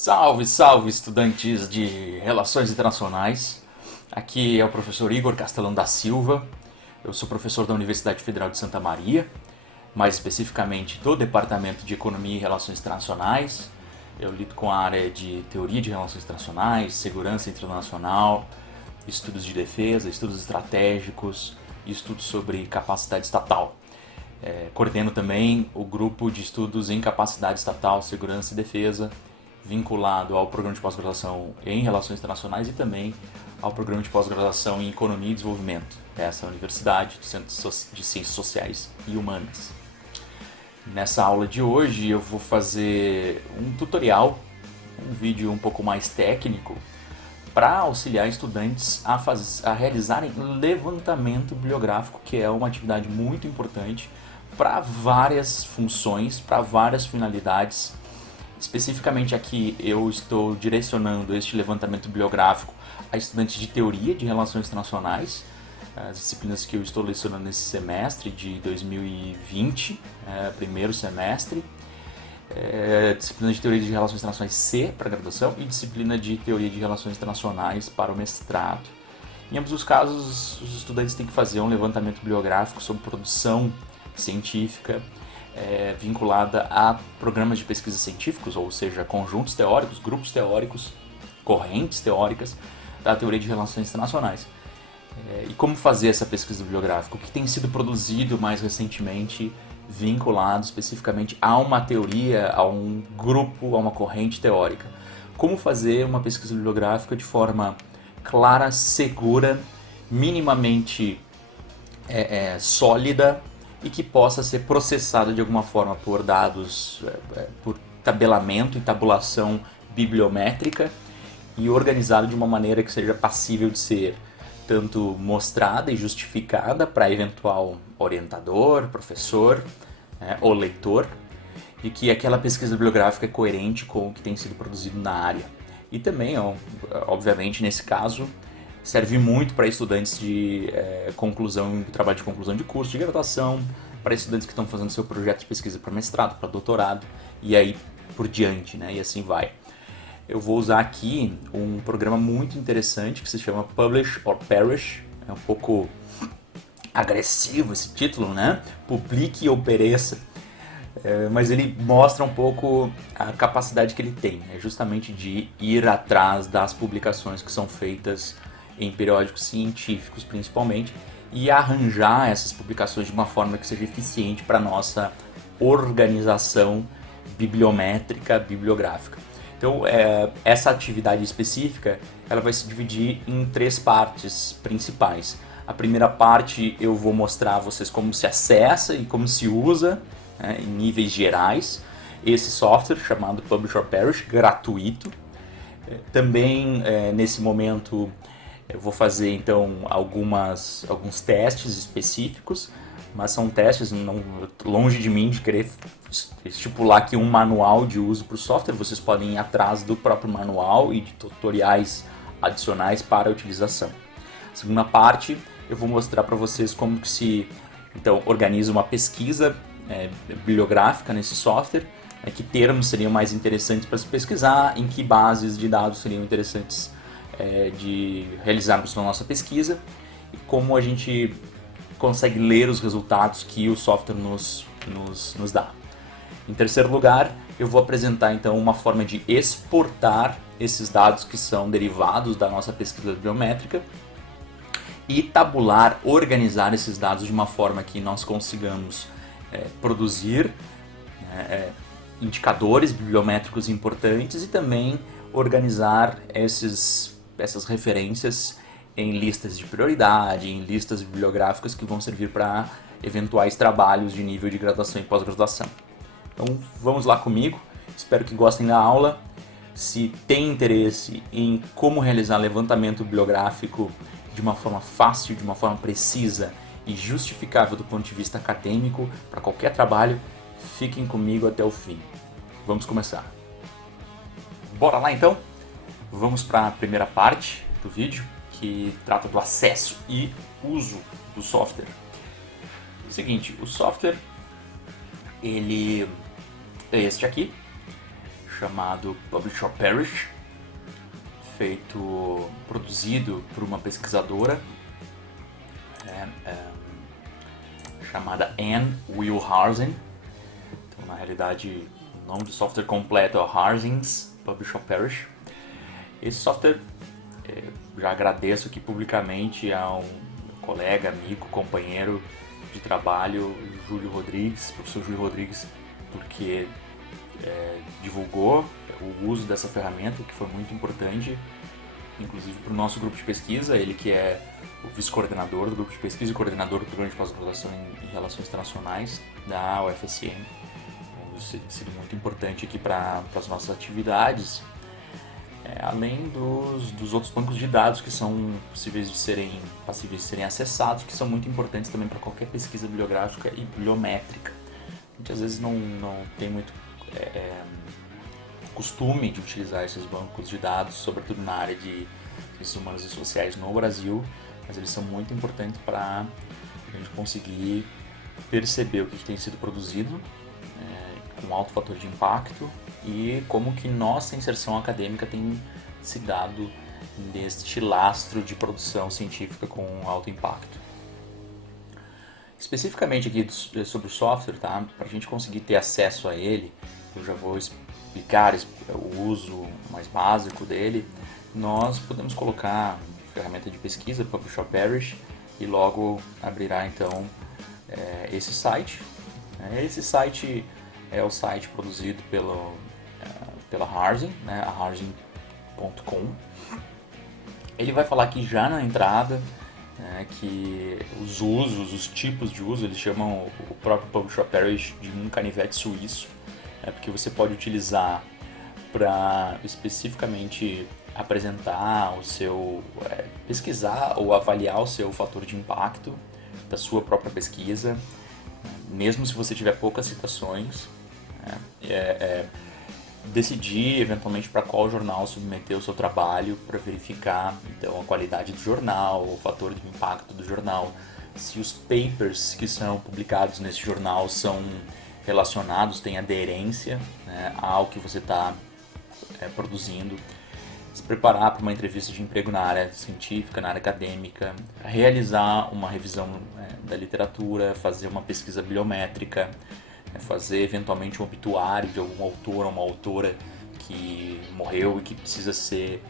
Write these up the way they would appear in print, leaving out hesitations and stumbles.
Salve, salve, estudantes de Relações Internacionais. Aqui é o professor Igor Castelão da Silva. Eu sou professor da Universidade Federal de Santa Maria, mais especificamente do Departamento de Economia e Relações Internacionais. Eu lido com a área de Teoria de Relações Internacionais, Segurança Internacional, estudos de defesa, estudos estratégicos e estudos sobre capacidade estatal. Coordeno também o grupo de estudos em capacidade estatal, segurança e defesa, vinculado ao programa de pós-graduação em Relações Internacionais e também ao programa de pós-graduação em Economia e Desenvolvimento dessa universidade, do Centro de Ciências Sociais e Humanas. Nessa aula de hoje eu vou fazer um tutorial, um vídeo um pouco mais técnico, para auxiliar estudantes a realizarem levantamento bibliográfico, que é uma atividade muito importante para várias funções, para várias finalidades. Especificamente aqui eu estou direcionando este levantamento bibliográfico a estudantes de teoria de relações internacionais, as disciplinas que eu estou lecionando nesse semestre de 2020, primeiro semestre, disciplina de teoria de relações internacionais C para graduação e disciplina de teoria de relações internacionais para o mestrado. Em ambos os casos, os estudantes têm que fazer um levantamento bibliográfico sobre produção científica vinculada a programas de pesquisa científicos, ou seja, conjuntos teóricos, grupos teóricos, correntes teóricas da teoria de relações internacionais. E como fazer essa pesquisa bibliográfica? O que tem sido produzido mais recentemente vinculado especificamente a uma teoria, a um grupo, a uma corrente teórica? Como fazer uma pesquisa bibliográfica de forma clara, segura, minimamente sólida e que possa ser processada de alguma forma por dados, por tabelamento e tabulação bibliométrica e organizada de uma maneira que seja passível de ser tanto mostrada e justificada para eventual orientador, professor ou leitor, e que aquela pesquisa bibliográfica é coerente com o que tem sido produzido na área. E também, obviamente, nesse caso, serve muito para estudantes de trabalho de conclusão de curso, de graduação, para estudantes que estão fazendo seu projeto de pesquisa para mestrado, para doutorado, e aí por diante, né? E assim vai. Eu vou usar aqui um programa muito interessante que se chama Publish or Perish. É um pouco agressivo esse título, né? Publique ou pereça. Mas ele mostra um pouco a capacidade que ele tem, justamente de ir atrás das publicações que são feitas em periódicos científicos, principalmente, e arranjar essas publicações de uma forma que seja eficiente para a nossa organização bibliométrica, bibliográfica. Então, essa atividade específica ela vai se dividir em 3 partes principais. A primeira parte eu vou mostrar a vocês como se acessa e como se usa, em níveis gerais, esse software chamado Publish or Perish, gratuito. Também, nesse momento, eu vou fazer então alguns testes específicos, mas são testes longe de mim de querer estipular aqui um manual de uso para o software. Vocês podem ir atrás do próprio manual e de tutoriais adicionais para a utilização. A segunda parte eu vou mostrar para vocês como que se então organiza uma pesquisa bibliográfica nesse software, que termos seriam mais interessantes para se pesquisar, em que bases de dados seriam interessantes de realizarmos na nossa pesquisa e como a gente consegue ler os resultados que o software nos dá. Em terceiro lugar, eu vou apresentar então uma forma de exportar esses dados que são derivados da nossa pesquisa bibliométrica e tabular, organizar esses dados de uma forma que nós consigamos produzir indicadores bibliométricos importantes e também organizar essas referências em listas de prioridade, em listas bibliográficas que vão servir para eventuais trabalhos de nível de graduação e pós-graduação. Então vamos lá comigo, espero que gostem da aula. Se tem interesse em como realizar levantamento bibliográfico de uma forma fácil, de uma forma precisa e justificável do ponto de vista acadêmico para qualquer trabalho, fiquem comigo até o fim. Vamos começar. Bora lá então? Vamos para a primeira parte do vídeo, que trata do acesso e uso do software. É o seguinte, o software ele é este aqui, chamado Publish or Perish, produzido por uma pesquisadora chamada Anne Wilharzen. Então, na realidade, o nome do software completo é Harzens Publish or Perish. Esse software, já agradeço aqui publicamente a um colega, amigo, companheiro de trabalho, professor Júlio Rodrigues, porque divulgou o uso dessa ferramenta, que foi muito importante, inclusive para o nosso grupo de pesquisa, ele que é o vice-coordenador do grupo de pesquisa e coordenador do programa de pós-graduação em Relações Internacionais da UFSM. Isso seria muito importante aqui para as nossas atividades, além dos outros bancos de dados que são passíveis de serem acessados, que são muito importantes também para qualquer pesquisa bibliográfica e bibliométrica. A gente às vezes não tem muito costume de utilizar esses bancos de dados, sobretudo na área de ciências humanas e sociais no Brasil, mas eles são muito importantes para a gente conseguir perceber o que tem sido produzido com alto fator de impacto e como que nossa inserção acadêmica tem se dado neste lastro de produção científica com alto impacto. Especificamente aqui sobre o software, tá? Para a gente conseguir ter acesso a ele, eu já vou explicar o uso mais básico dele. Nós podemos colocar a ferramenta de pesquisa, Publish or Perish, e logo abrirá então esse site. Esse site é o site produzido pela Harzen, né, a harzen.com. Ele vai falar aqui já na entrada que os tipos de uso, eles chamam o próprio Publish or Perish de um canivete suíço, porque você pode utilizar para especificamente apresentar pesquisar ou avaliar o seu fator de impacto da sua própria pesquisa, mesmo se você tiver poucas citações, decidir eventualmente para qual jornal submeter o seu trabalho para verificar então a qualidade do jornal, o fator de impacto do jornal, se os papers que são publicados nesse jornal são relacionados, têm aderência ao que você está produzindo, se preparar para uma entrevista de emprego na área científica, na área acadêmica, realizar uma revisão da literatura, fazer uma pesquisa bibliométrica, fazer eventualmente um obituário de algum autor ou uma autora que morreu e que precisa ser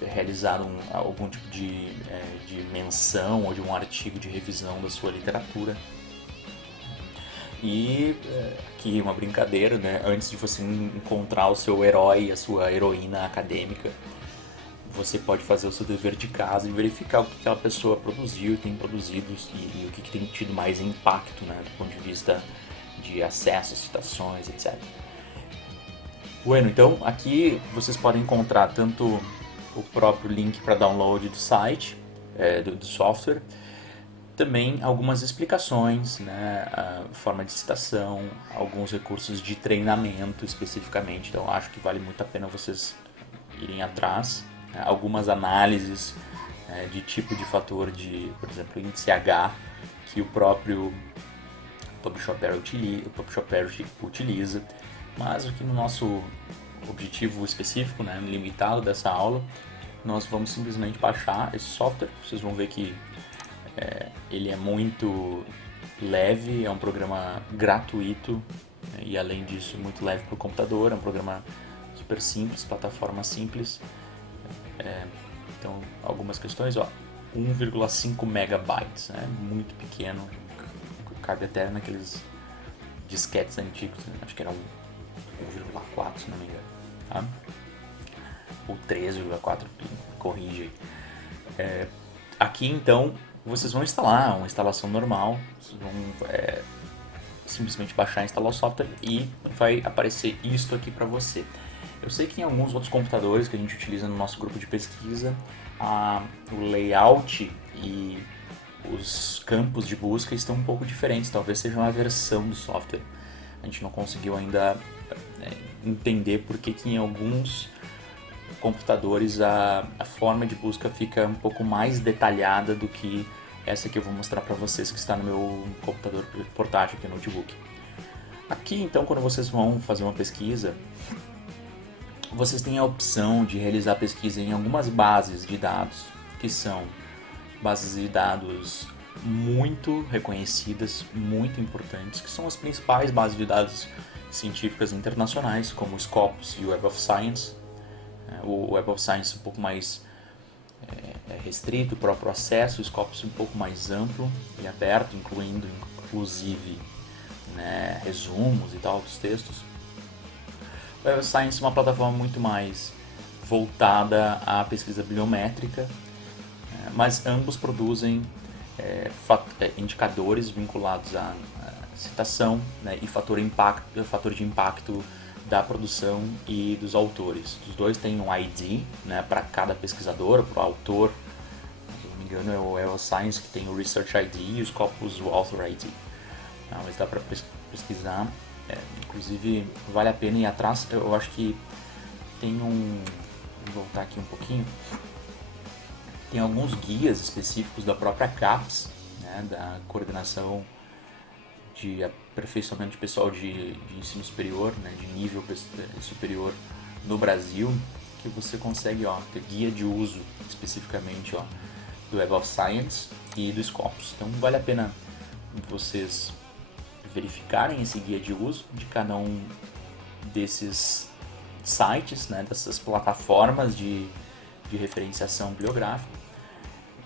realizado algum tipo de menção ou de um artigo de revisão da sua literatura. E aqui uma brincadeira, né? Antes de você encontrar o seu herói, a sua heroína acadêmica, você pode fazer o seu dever de casa e verificar o que aquela pessoa produziu, tem produzido e o que tem tido mais impacto, né, do ponto de vista de acesso, citações, etc. Bueno, então aqui vocês podem encontrar tanto o próprio link para download do site, do software, também algumas explicações, né, a forma de citação, alguns recursos de treinamento especificamente, então acho que vale muito a pena vocês irem atrás, algumas análises de tipo de fator de, por exemplo, índice H, que o próprio Publish or Perish utiliza, mas aqui no nosso objetivo específico, né, limitado dessa aula, nós vamos simplesmente baixar esse software. Vocês vão ver que ele é muito leve, é um programa gratuito, e além disso muito leve para o computador, é um programa super simples, plataforma simples. Então algumas questões, 1,5 megabytes, muito pequeno, cabe até naqueles disquetes antigos, né? Acho que era 1,4 se não me engano, tá? Ou 3,4, corrige aí. Aqui então vocês vão instalar uma instalação normal, vocês vão simplesmente baixar e instalar o software e vai aparecer isto aqui para você. Eu sei que em alguns outros computadores que a gente utiliza no nosso grupo de pesquisa, o layout e os campos de busca estão um pouco diferentes, talvez seja uma versão do software. A gente não conseguiu ainda entender por que em alguns computadores a forma de busca fica um pouco mais detalhada do que essa que eu vou mostrar para vocês, que está no meu computador portátil, aqui no notebook. Aqui, então, quando vocês vão fazer uma pesquisa, vocês têm a opção de realizar pesquisa em algumas bases de dados, que são bases de dados muito reconhecidas, muito importantes, que são as principais bases de dados científicas internacionais, como o Scopus e o Web of Science. O Web of Science um pouco mais restrito, o próprio acesso, o Scopus um pouco mais amplo e aberto, incluindo inclusive, né, resumos e tal dos textos. O Web of Science é uma plataforma muito mais voltada à pesquisa bibliométrica, mas ambos produzem indicadores vinculados à citação, né, e fator de impacto da produção e dos autores. Os dois têm um ID, né, para cada pesquisador, para o autor. Se não me engano, é o Web of Science que tem o Research ID e o Scopus o Author ID. Mas dá para pesquisar. Inclusive, vale a pena ir atrás. Eu acho que tem vou voltar aqui um pouquinho. Tem alguns guias específicos da própria CAPES, né, da Coordenação de Aperfeiçoamento de Pessoal de Ensino Superior, né, de nível superior no Brasil, que você consegue ter guia de uso especificamente do Web of Science e do Scopus. Então vale a pena vocês verificarem esse guia de uso de cada um desses sites, né, dessas plataformas de referenciação bibliográfica.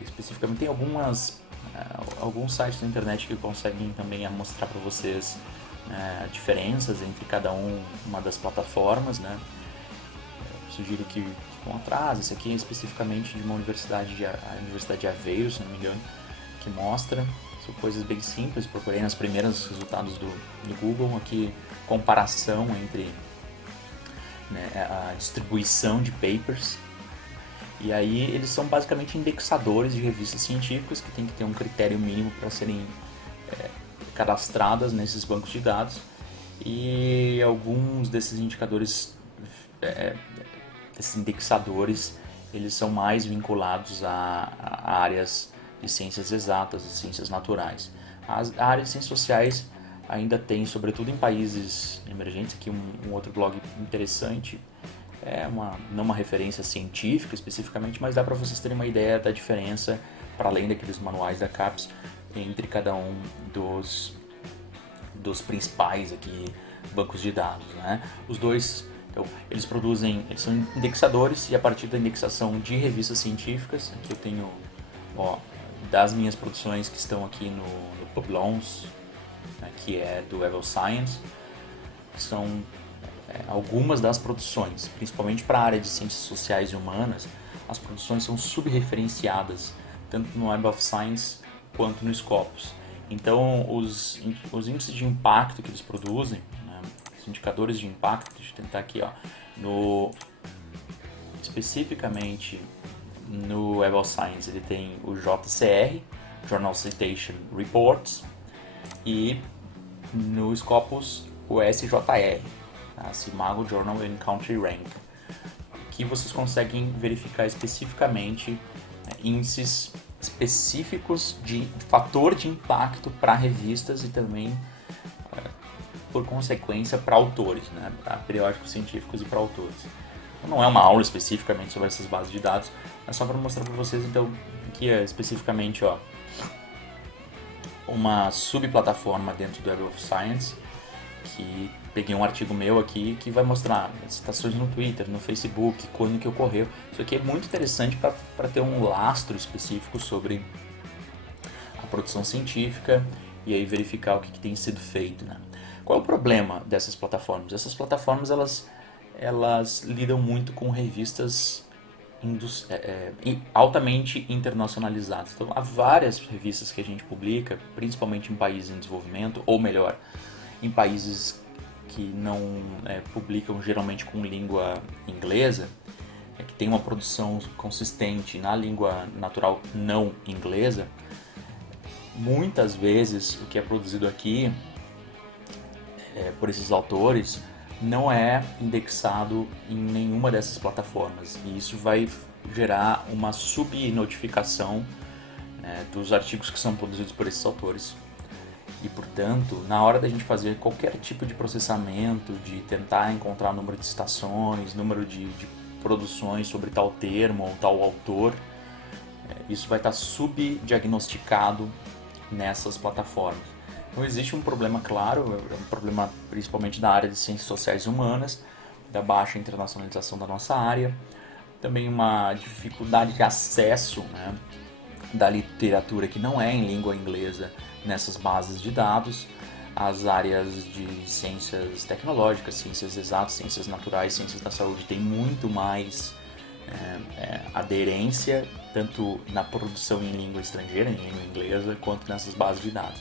Especificamente tem alguns sites na internet que conseguem também mostrar para vocês diferenças entre cada uma das plataformas, né? Eu sugiro que vão atrás. Esse aqui é especificamente de uma universidade, a Universidade de Aveiro, se não me engano, que mostra. São coisas bem simples. Procurei nos primeiros resultados do Google aqui, comparação entre, né, a distribuição de papers. E aí eles são basicamente indexadores de revistas científicas que tem que ter um critério mínimo para serem cadastradas nesses bancos de dados. E alguns desses indicadores, desses indexadores, eles são mais vinculados a áreas de ciências exatas, de ciências naturais. A área de ciências sociais ainda tem, sobretudo em países emergentes, aqui um outro blog interessante, não uma referência científica especificamente, mas dá para vocês terem uma ideia da diferença, para além daqueles manuais da CAPES, entre cada um dos principais aqui bancos de dados, né? Os dois, então, eles são indexadores, e a partir da indexação de revistas científicas, aqui eu tenho, das minhas produções que estão aqui no Publons, né, que é do Web of Science, que são algumas das produções, principalmente para a área de ciências sociais e humanas. As produções são subreferenciadas tanto no Web of Science quanto no Scopus. Então os índices de impacto que eles produzem, né, os indicadores de impacto, deixa eu tentar aqui, especificamente no Web of Science ele tem o JCR, Journal Citation Reports, e no Scopus o SJR, a Simago Journal and Country Rank, que vocês conseguem verificar especificamente índices específicos de fator de impacto para revistas e também, por consequência, para autores, né, para periódicos científicos e para autores. Então, não é uma aula especificamente sobre essas bases de dados, é só para mostrar para vocês, então, que é especificamente uma subplataforma dentro do Web of Science, que peguei um artigo meu aqui que vai mostrar citações no Twitter, no Facebook, quando que ocorreu. Isso aqui é muito interessante para ter um lastro específico sobre a produção científica e aí verificar o que tem sido feito, né? Qual é o problema dessas plataformas? Essas plataformas elas lidam muito com revistas altamente internacionalizadas. Então, há várias revistas que a gente publica, principalmente em países em desenvolvimento, ou melhor, em países que não publicam geralmente com língua inglesa, que tem uma produção consistente na língua natural não inglesa. Muitas vezes o que é produzido aqui por esses autores não é indexado em nenhuma dessas plataformas, e isso vai gerar uma subnotificação dos artigos que são produzidos por esses autores. E, portanto, na hora da gente fazer qualquer tipo de processamento, de tentar encontrar número de citações, número de produções sobre tal termo ou tal autor, isso vai estar subdiagnosticado nessas plataformas. Então existe um problema claro, é um problema principalmente da área de ciências sociais e humanas, da baixa internacionalização da nossa área, também uma dificuldade de acesso, né, da literatura que não é em língua inglesa nessas bases de dados, as áreas de ciências tecnológicas, ciências exatas, ciências naturais, ciências da saúde têm muito mais aderência, tanto na produção em língua estrangeira, em língua inglesa, quanto nessas bases de dados.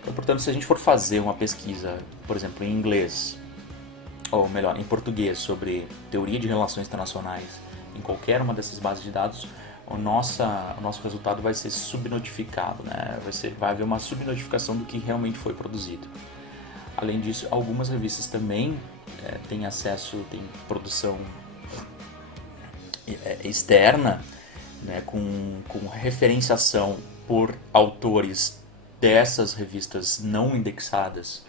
Então, portanto, se a gente for fazer uma pesquisa, por exemplo, em inglês, ou melhor, em português, sobre teoria de relações internacionais, em qualquer uma dessas bases de dados, o nosso resultado vai ser subnotificado, né? Vai haver uma subnotificação do que realmente foi produzido. Além disso, algumas revistas também têm acesso, têm produção externa, né, com referenciação por autores dessas revistas não indexadas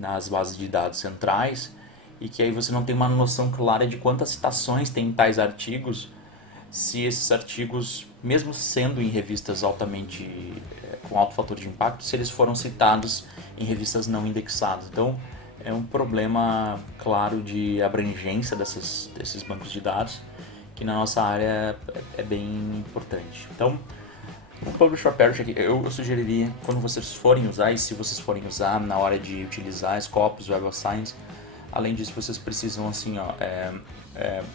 nas bases de dados centrais, e que aí você não tem uma noção clara de quantas citações tem em tais artigos, se esses artigos, mesmo sendo em revistas altamente com alto fator de impacto, se eles foram citados em revistas não indexadas. Então é um problema claro de abrangência desses bancos de dados, que na nossa área é bem importante. Então, o Publisher Parity aqui, eu sugeriria, quando vocês forem usar, e se vocês forem usar na hora de utilizar Scopus, Web of Science, além disso vocês precisam, assim,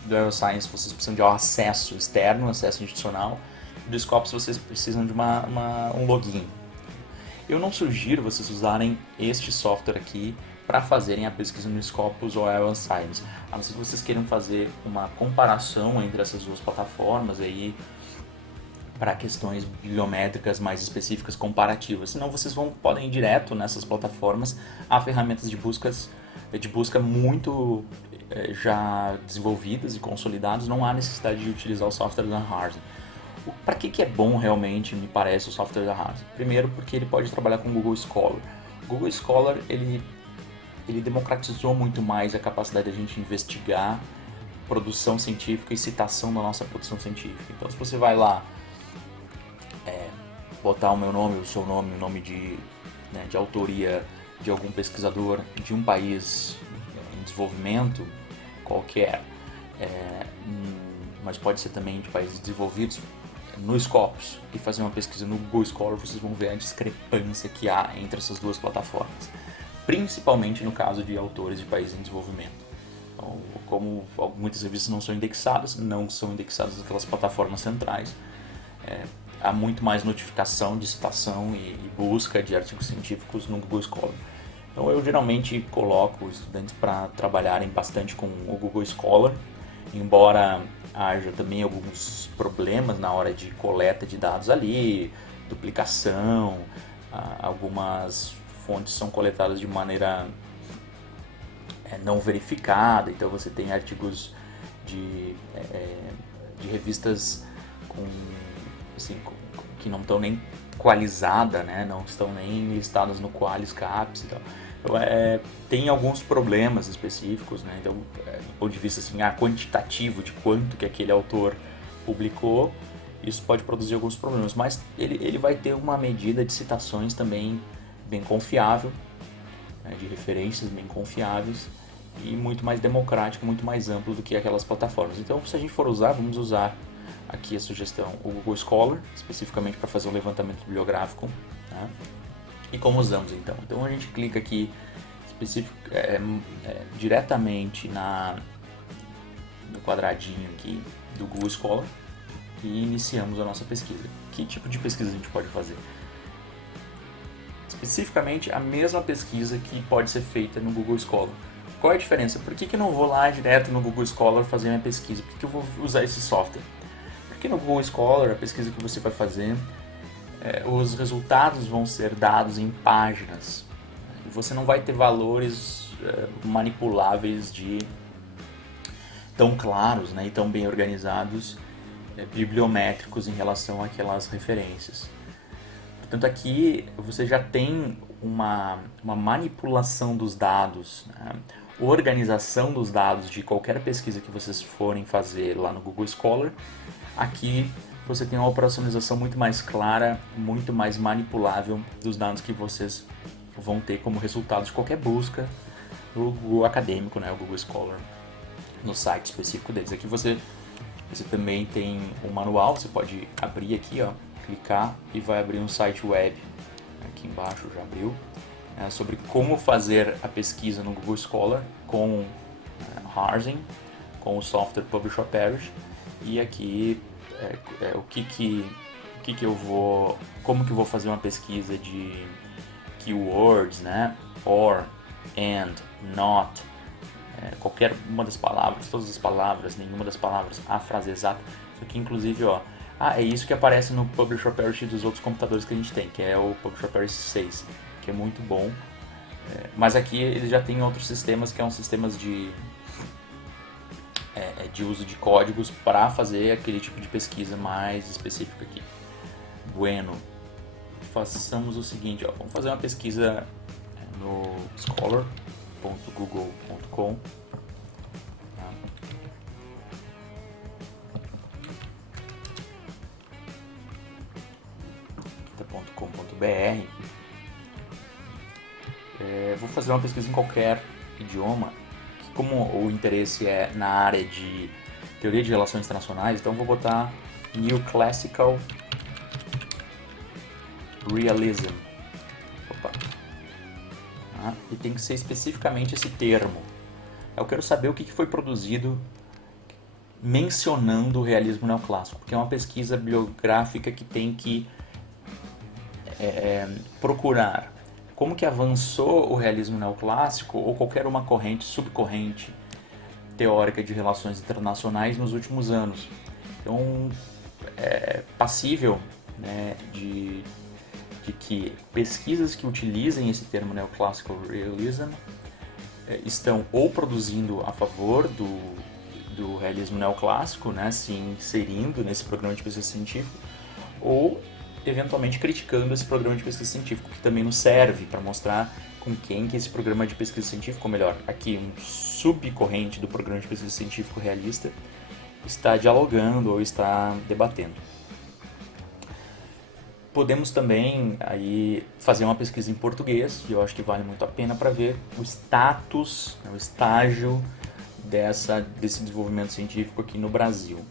do Web of Science vocês precisam de um acesso externo, acesso institucional, do Scopus vocês precisam de um login. Eu não sugiro vocês usarem este software aqui para fazerem a pesquisa no Scopus ou Web of Science, a não ser que vocês queiram fazer uma comparação entre essas duas plataformas aí, para questões bibliométricas mais específicas, comparativas. Senão vocês podem ir direto nessas plataformas a ferramentas de busca muito já desenvolvidas e consolidadas. Não há necessidade de utilizar o software da Harvard. Para que é bom realmente, me parece, o software da Harvard? Primeiro, porque ele pode trabalhar com o Google Scholar. O Google Scholar ele democratizou muito mais a capacidade de a gente investigar produção científica e citação da nossa produção científica. Então, se você vai lá botar o meu nome, o seu nome, o nome de autoria de algum pesquisador de um país em desenvolvimento qualquer, mas pode ser também de países desenvolvidos, no Scopus, e fazer uma pesquisa no Google Scholar, vocês vão ver a discrepância que há entre essas duas plataformas, principalmente no caso de autores de países em desenvolvimento. Então, como muitas revistas não são indexadas naquelas plataformas centrais, há muito mais notificação de citação e busca de artigos científicos no Google Scholar. Então eu geralmente coloco os estudantes para trabalharem bastante com o Google Scholar, embora haja também alguns problemas na hora de coleta de dados ali, duplicação, algumas fontes são coletadas de maneira não verificada, então você tem artigos de revistas que não estão nem qualizadas, né? Não estão nem listadas no Qualis, CAPES e tal. Então, tem alguns problemas específicos, né? Então, do ponto de vista assim, quantitativo de quanto que aquele autor publicou, isso pode produzir alguns problemas, mas ele vai ter uma medida de citações também bem confiável, né? De referências bem confiáveis e muito mais democrático, muito mais amplo do que aquelas plataformas. Então, se a gente for usar, vamos usar aqui a sugestão, o Google Scholar, especificamente para fazer um levantamento bibliográfico, né? E como usamos então? Então a gente clica aqui diretamente no quadradinho aqui do Google Scholar e iniciamos a nossa pesquisa. Que tipo de pesquisa a gente pode fazer? Especificamente a mesma pesquisa que pode ser feita no Google Scholar. Qual é a diferença? Por que eu não vou lá direto no Google Scholar fazer minha pesquisa? Por que eu vou usar esse software? Porque no Google Scholar, a pesquisa que você vai fazer, os resultados vão ser dados em páginas. E você não vai ter valores manipuláveis tão claros, né, e tão bem organizados, bibliométricos em relação àquelas referências. Portanto, aqui você já tem uma manipulação dos dados, né? Organização dos dados de qualquer pesquisa que vocês forem fazer lá no Google Scholar. Aqui você tem uma operacionalização muito mais clara, muito mais manipulável dos dados que vocês vão ter como resultado de qualquer busca no Google acadêmico, né, o Google Scholar, no site específico deles. Aqui você também tem um manual, você pode abrir aqui, ó, clicar e vai abrir um site web. Aqui embaixo já abriu, sobre como fazer a pesquisa no Google Scholar com Harzing, com o software Publish or Perish. E aqui como que eu vou fazer uma pesquisa de keywords, né? Or, and, not, qualquer uma das palavras, todas as palavras, nenhuma das palavras, a frase exata. Isso aqui, inclusive, ó, é isso que aparece no Publish or Perish dos outros computadores que a gente tem, que é o Publish or Perish 6, que é muito bom. Mas aqui eles já têm outros sistemas, que são sistemas de uso de códigos para fazer aquele tipo de pesquisa mais específica aqui. Bueno, façamos o seguinte, ó, vamos fazer uma pesquisa no scholar.google.com. .com.br. Vou fazer uma pesquisa em qualquer idioma. Como o interesse é na área de teoria de relações internacionais, então vou botar New Classical Realism. E tem que ser especificamente esse termo. Eu quero saber o que foi produzido mencionando o realismo neoclássico, porque é uma pesquisa bibliográfica que tem que procurar como que avançou o realismo neoclássico ou qualquer uma corrente, subcorrente teórica de relações internacionais nos últimos anos. Então, é passível, né, de que pesquisas que utilizem esse termo Neoclassical Realism estão ou produzindo a favor do realismo neoclássico, né, se inserindo nesse programa de pesquisa científica, ou eventualmente criticando esse programa de pesquisa científica, que também nos serve para mostrar com quem que esse programa de pesquisa científica, ou melhor, aqui um subcorrente do programa de pesquisa científico realista, está dialogando ou está debatendo. Podemos também aí fazer uma pesquisa em português, e eu acho que vale muito a pena para ver o status, o estágio desse desenvolvimento científico aqui no Brasil.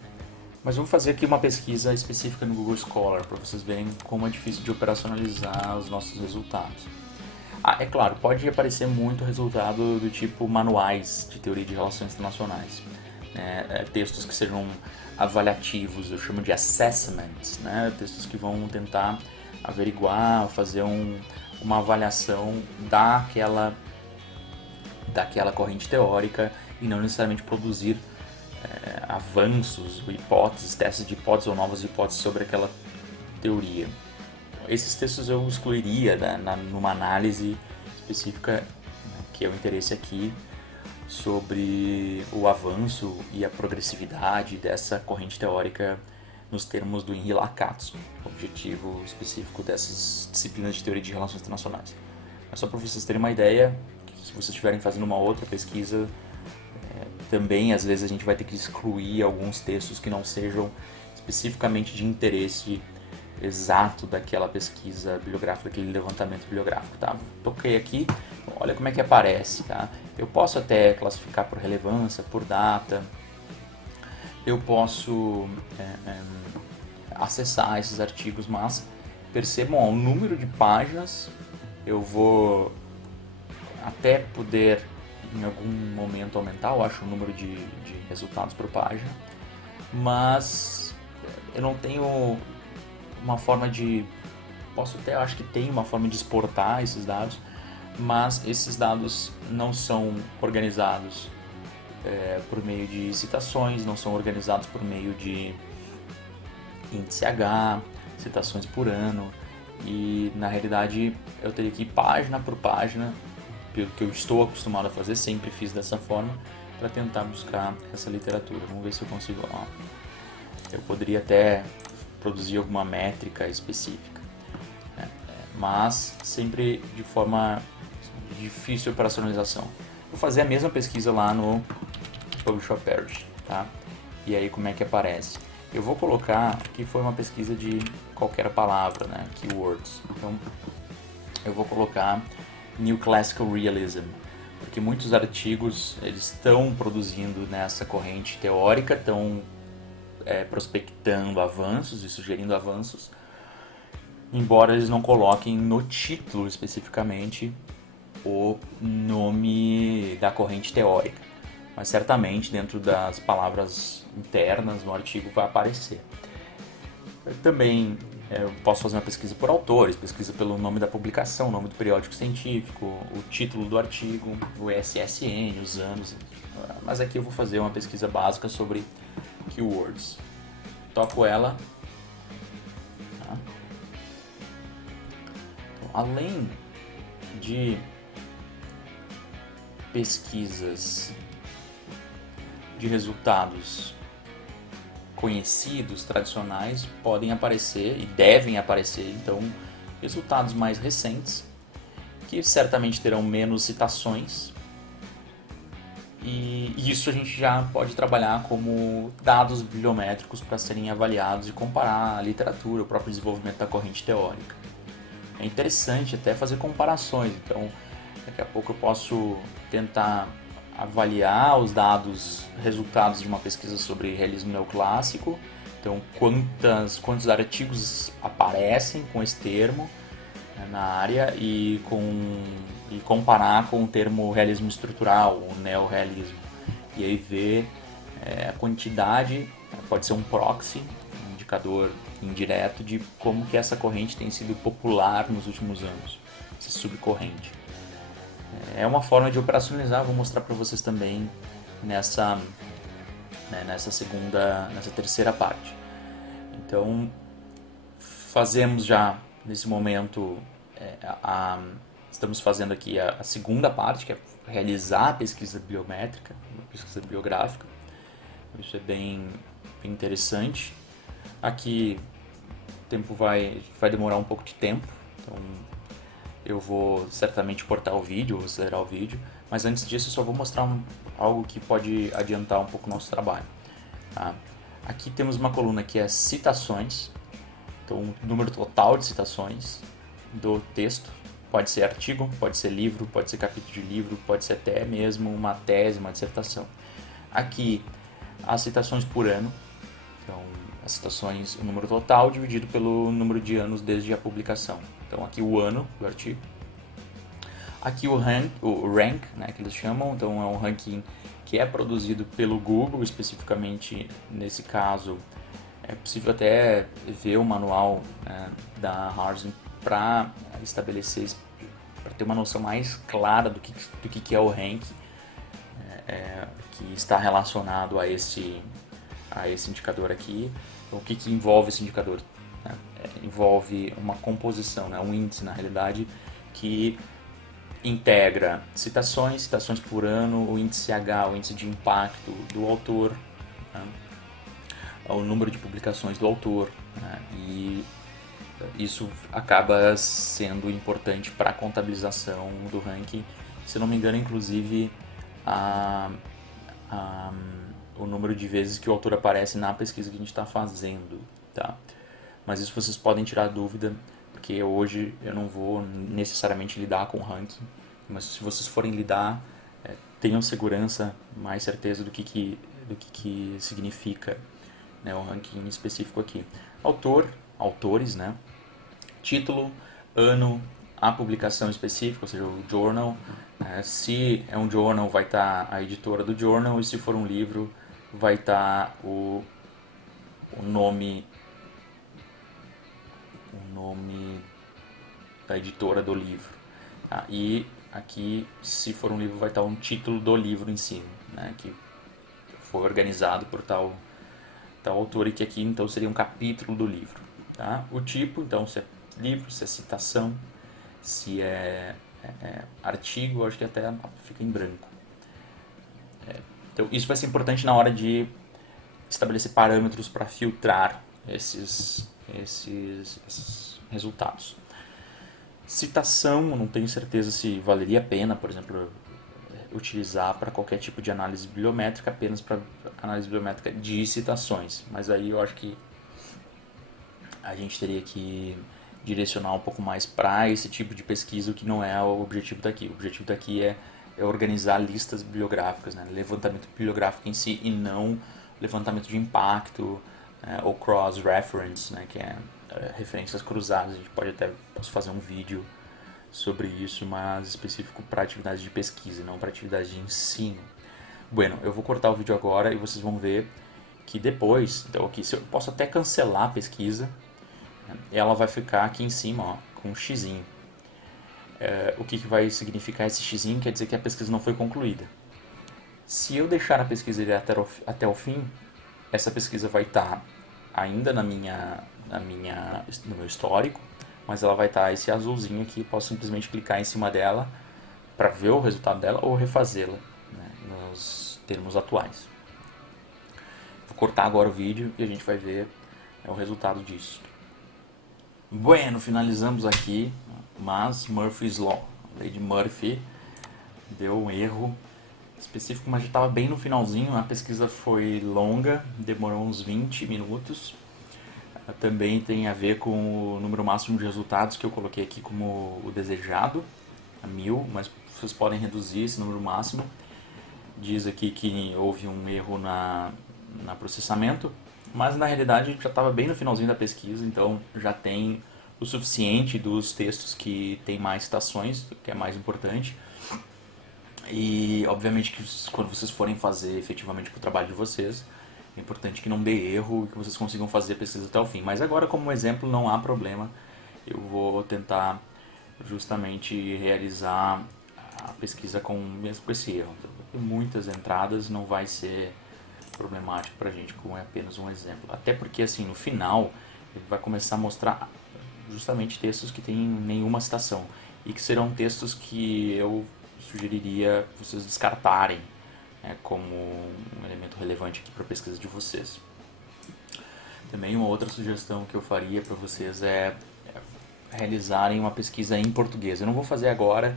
Mas vamos fazer aqui uma pesquisa específica no Google Scholar, para vocês verem como é difícil de operacionalizar os nossos resultados. É claro, pode aparecer muito resultado do tipo manuais de teoria de relações internacionais, textos que sejam avaliativos, eu chamo de assessments, né? Textos que vão tentar averiguar, fazer uma avaliação daquela corrente teórica e não necessariamente produzir avanços, hipóteses, testes de hipóteses ou novas hipóteses sobre aquela teoria. Esses textos eu excluiria numa análise específica, né, que é o interesse aqui, sobre o avanço e a progressividade dessa corrente teórica nos termos do Henri Lacatz, objetivo específico dessas disciplinas de teoria de relações internacionais. Mas só para vocês terem uma ideia, se vocês estiverem fazendo uma outra pesquisa, também às vezes a gente vai ter que excluir alguns textos que não sejam especificamente de interesse exato daquela pesquisa bibliográfica, daquele levantamento bibliográfico, tá? Toquei aqui, olha como é que aparece, tá? Eu posso até classificar por relevância, por data, eu posso acessar esses artigos, mas percebam, ó, o número de páginas, eu vou até poder em algum momento aumentar, eu acho, o número de resultados por página, mas eu não tenho uma forma de... eu acho que tem uma forma de exportar esses dados, mas esses dados não são organizados por meio de citações, não são organizados por meio de índice H, citações por ano, e na realidade eu teria que ir página por página, pelo que eu estou acostumado a fazer, sempre fiz dessa forma, para tentar buscar essa literatura. Vamos ver se eu consigo... eu poderia até produzir alguma métrica específica. mas sempre de forma difícil de operacionalização. Vou fazer a mesma pesquisa lá no Publish or Perish, tá? E aí como é que aparece? Eu vou colocar que foi uma pesquisa de qualquer palavra, né? Keywords. Então eu vou colocar New Classical Realism, porque muitos artigos eles estão produzindo nessa corrente teórica, estão prospectando avanços e sugerindo avanços, embora eles não coloquem no título especificamente o nome da corrente teórica, mas certamente dentro das palavras internas no artigo vai aparecer. Também eu posso fazer uma pesquisa por autores, pesquisa pelo nome da publicação, nome do periódico científico, o título do artigo, o SSN, os anos, mas aqui eu vou fazer uma pesquisa básica sobre keywords. Toco ela. Tá? Então, além de pesquisas de resultados conhecidos, tradicionais, podem aparecer e devem aparecer, então, resultados mais recentes, que certamente terão menos citações, e isso a gente já pode trabalhar como dados bibliométricos para serem avaliados e comparar a literatura, o próprio desenvolvimento da corrente teórica. É interessante até fazer comparações, então daqui a pouco eu posso tentar avaliar os dados, resultados de uma pesquisa sobre realismo neoclássico, então quantos artigos aparecem com esse termo, né, na área e comparar com o termo realismo estrutural, o neorrealismo, e aí ver a quantidade, pode ser um proxy, um indicador indireto de como que essa corrente tem sido popular nos últimos anos, essa subcorrente. É uma forma de operacionalizar, vou mostrar para vocês também nessa terceira parte. Então, fazemos já nesse momento, estamos fazendo aqui a segunda parte, que é realizar a pesquisa biométrica, a pesquisa biográfica. Isso é bem interessante. Aqui o tempo vai demorar um pouco de tempo, então eu vou certamente cortar o vídeo, ou acelerar o vídeo, mas antes disso eu só vou mostrar algo que pode adiantar um pouco o nosso trabalho. Tá? Aqui temos uma coluna que é citações, então o número total de citações do texto, pode ser artigo, pode ser livro, pode ser capítulo de livro, pode ser até mesmo uma tese, uma dissertação. Aqui as citações por ano, então as citações, o número total dividido pelo número de anos desde a publicação. Então aqui o ano do artigo. Aqui o rank, né, que eles chamam, então é um ranking que é produzido pelo Google, especificamente nesse caso. É possível até ver o manual da Harvard para estabelecer, para ter uma noção mais clara do que é o rank, que está relacionado a esse indicador aqui. Então, o que envolve esse indicador? Envolve uma composição, né, um índice na realidade, que integra citações por ano, o índice H, o índice de impacto do autor, né, o número de publicações do autor, né, e isso acaba sendo importante para a contabilização do ranking. Se não me engano, inclusive, o número de vezes que o autor aparece na pesquisa que a gente está fazendo, tá? Mas isso vocês podem tirar dúvida, porque hoje eu não vou necessariamente lidar com ranking, mas se vocês forem lidar, tenham segurança, mais certeza do que significa, né, o ranking específico aqui. Autor, autores, né? Título, ano, a publicação específica, ou seja, o journal. Se é um journal, vai estar a editora do journal, e se for um livro, vai estar o nome da editora do livro. Tá? E aqui, se for um livro, vai estar um título do livro em si, né, que foi organizado por tal autor, e que aqui então seria um capítulo do livro. Tá? O tipo, então, se é livro, se é citação, se é artigo, acho que até fica em branco. Então, isso vai ser importante na hora de estabelecer parâmetros para filtrar esses resultados. Citação, eu não tenho certeza se valeria a pena, por exemplo, utilizar para qualquer tipo de análise bibliométrica, apenas para análise bibliométrica de citações. Mas aí eu acho que a gente teria que direcionar um pouco mais para esse tipo de pesquisa, o que não é o objetivo daqui. O objetivo daqui é organizar listas bibliográficas, né? Levantamento bibliográfico em si, e não levantamento de impacto, ou cross-reference, né? Que é referências cruzadas. A gente posso fazer um vídeo sobre isso, mas específico para atividades de pesquisa, não para atividades de ensino. Bueno, eu vou cortar o vídeo agora e vocês vão ver que depois, então aqui, eu posso até cancelar a pesquisa, ela vai ficar aqui em cima, ó, com um xizinho. O que vai significar esse xizinho? Quer dizer que a pesquisa não foi concluída. Se eu deixar a pesquisa ir até o fim, essa pesquisa vai estar ainda no meu histórico, mas ela vai estar esse azulzinho aqui, posso simplesmente clicar em cima dela para ver o resultado dela ou refazê-la, né, nos termos atuais. Vou cortar agora o vídeo e a gente vai ver o resultado disso. Bueno, finalizamos aqui, mas Murphy's Law, a lei de Murphy, deu um erro específico, mas já estava bem no finalzinho. A pesquisa foi longa, demorou uns 20 minutos. Também tem a ver com o número máximo de resultados, que eu coloquei aqui como o desejado, a 1000, mas vocês podem reduzir esse número máximo. Diz aqui que houve um erro na processamento, mas na realidade já estava bem no finalzinho da pesquisa, então já tem o suficiente dos textos que tem mais citações, que é mais importante. E obviamente que quando vocês forem fazer efetivamente o trabalho de vocês, é importante que não dê erro e que vocês consigam fazer a pesquisa até o fim. Mas agora, como exemplo, não há problema. Eu vou tentar justamente realizar a pesquisa mesmo com esse erro. Tem muitas entradas, não vai ser problemático pra gente, como é apenas um exemplo. Até porque, assim, no final, ele vai começar a mostrar justamente textos que tem nenhuma citação. E que serão textos que eu sugeriria vocês descartarem, né, como um elemento relevante aqui para a pesquisa de vocês. Também uma outra sugestão que eu faria para vocês é realizarem uma pesquisa em português. Eu não vou fazer agora,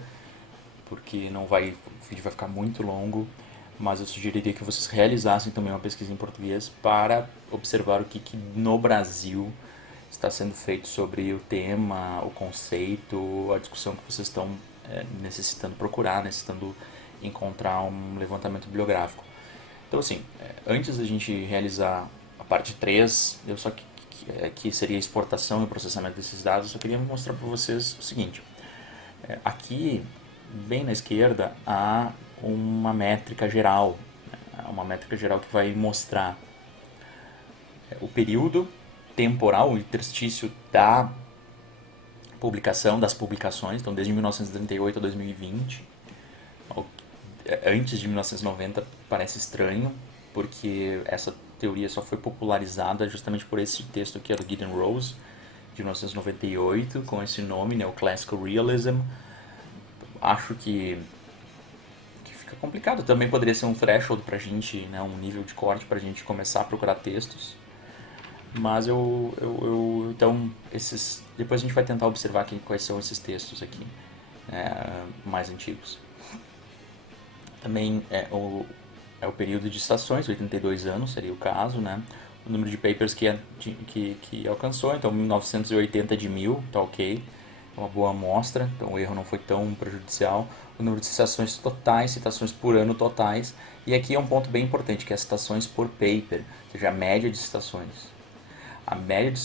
porque o vídeo vai ficar muito longo, mas eu sugeriria que vocês realizassem também uma pesquisa em português para observar o que no Brasil está sendo feito sobre o tema, o conceito, a discussão que vocês estão necessitando procurar, necessitando encontrar um levantamento bibliográfico. Então, assim, antes da gente realizar a parte 3, eu só que seria a exportação e processamento desses dados, eu só queria mostrar para vocês o seguinte. Aqui, bem na esquerda, há uma métrica geral, uma métrica geral que vai mostrar o período temporal, o interstício da publicação, das publicações, então desde 1938 a 2020. Antes de 1990 parece estranho, porque essa teoria só foi popularizada justamente por esse texto aqui, do Gideon Rose, de 1998, com esse nome, né, o Classical Realism. Acho que fica complicado. Também poderia ser um threshold pra gente, né, um nível de corte pra gente começar a procurar textos. Mas então, depois a gente vai tentar observar quais são esses textos aqui, mais antigos. Também é o período de citações, 82 anos seria o caso, né? O número de papers que alcançou, então 1980 de 1000, tá ok, é uma boa amostra, então o erro não foi tão prejudicial. O número de citações totais, citações por ano totais, e aqui é um ponto bem importante, que é as citações por paper, ou seja, a média de citações. A média de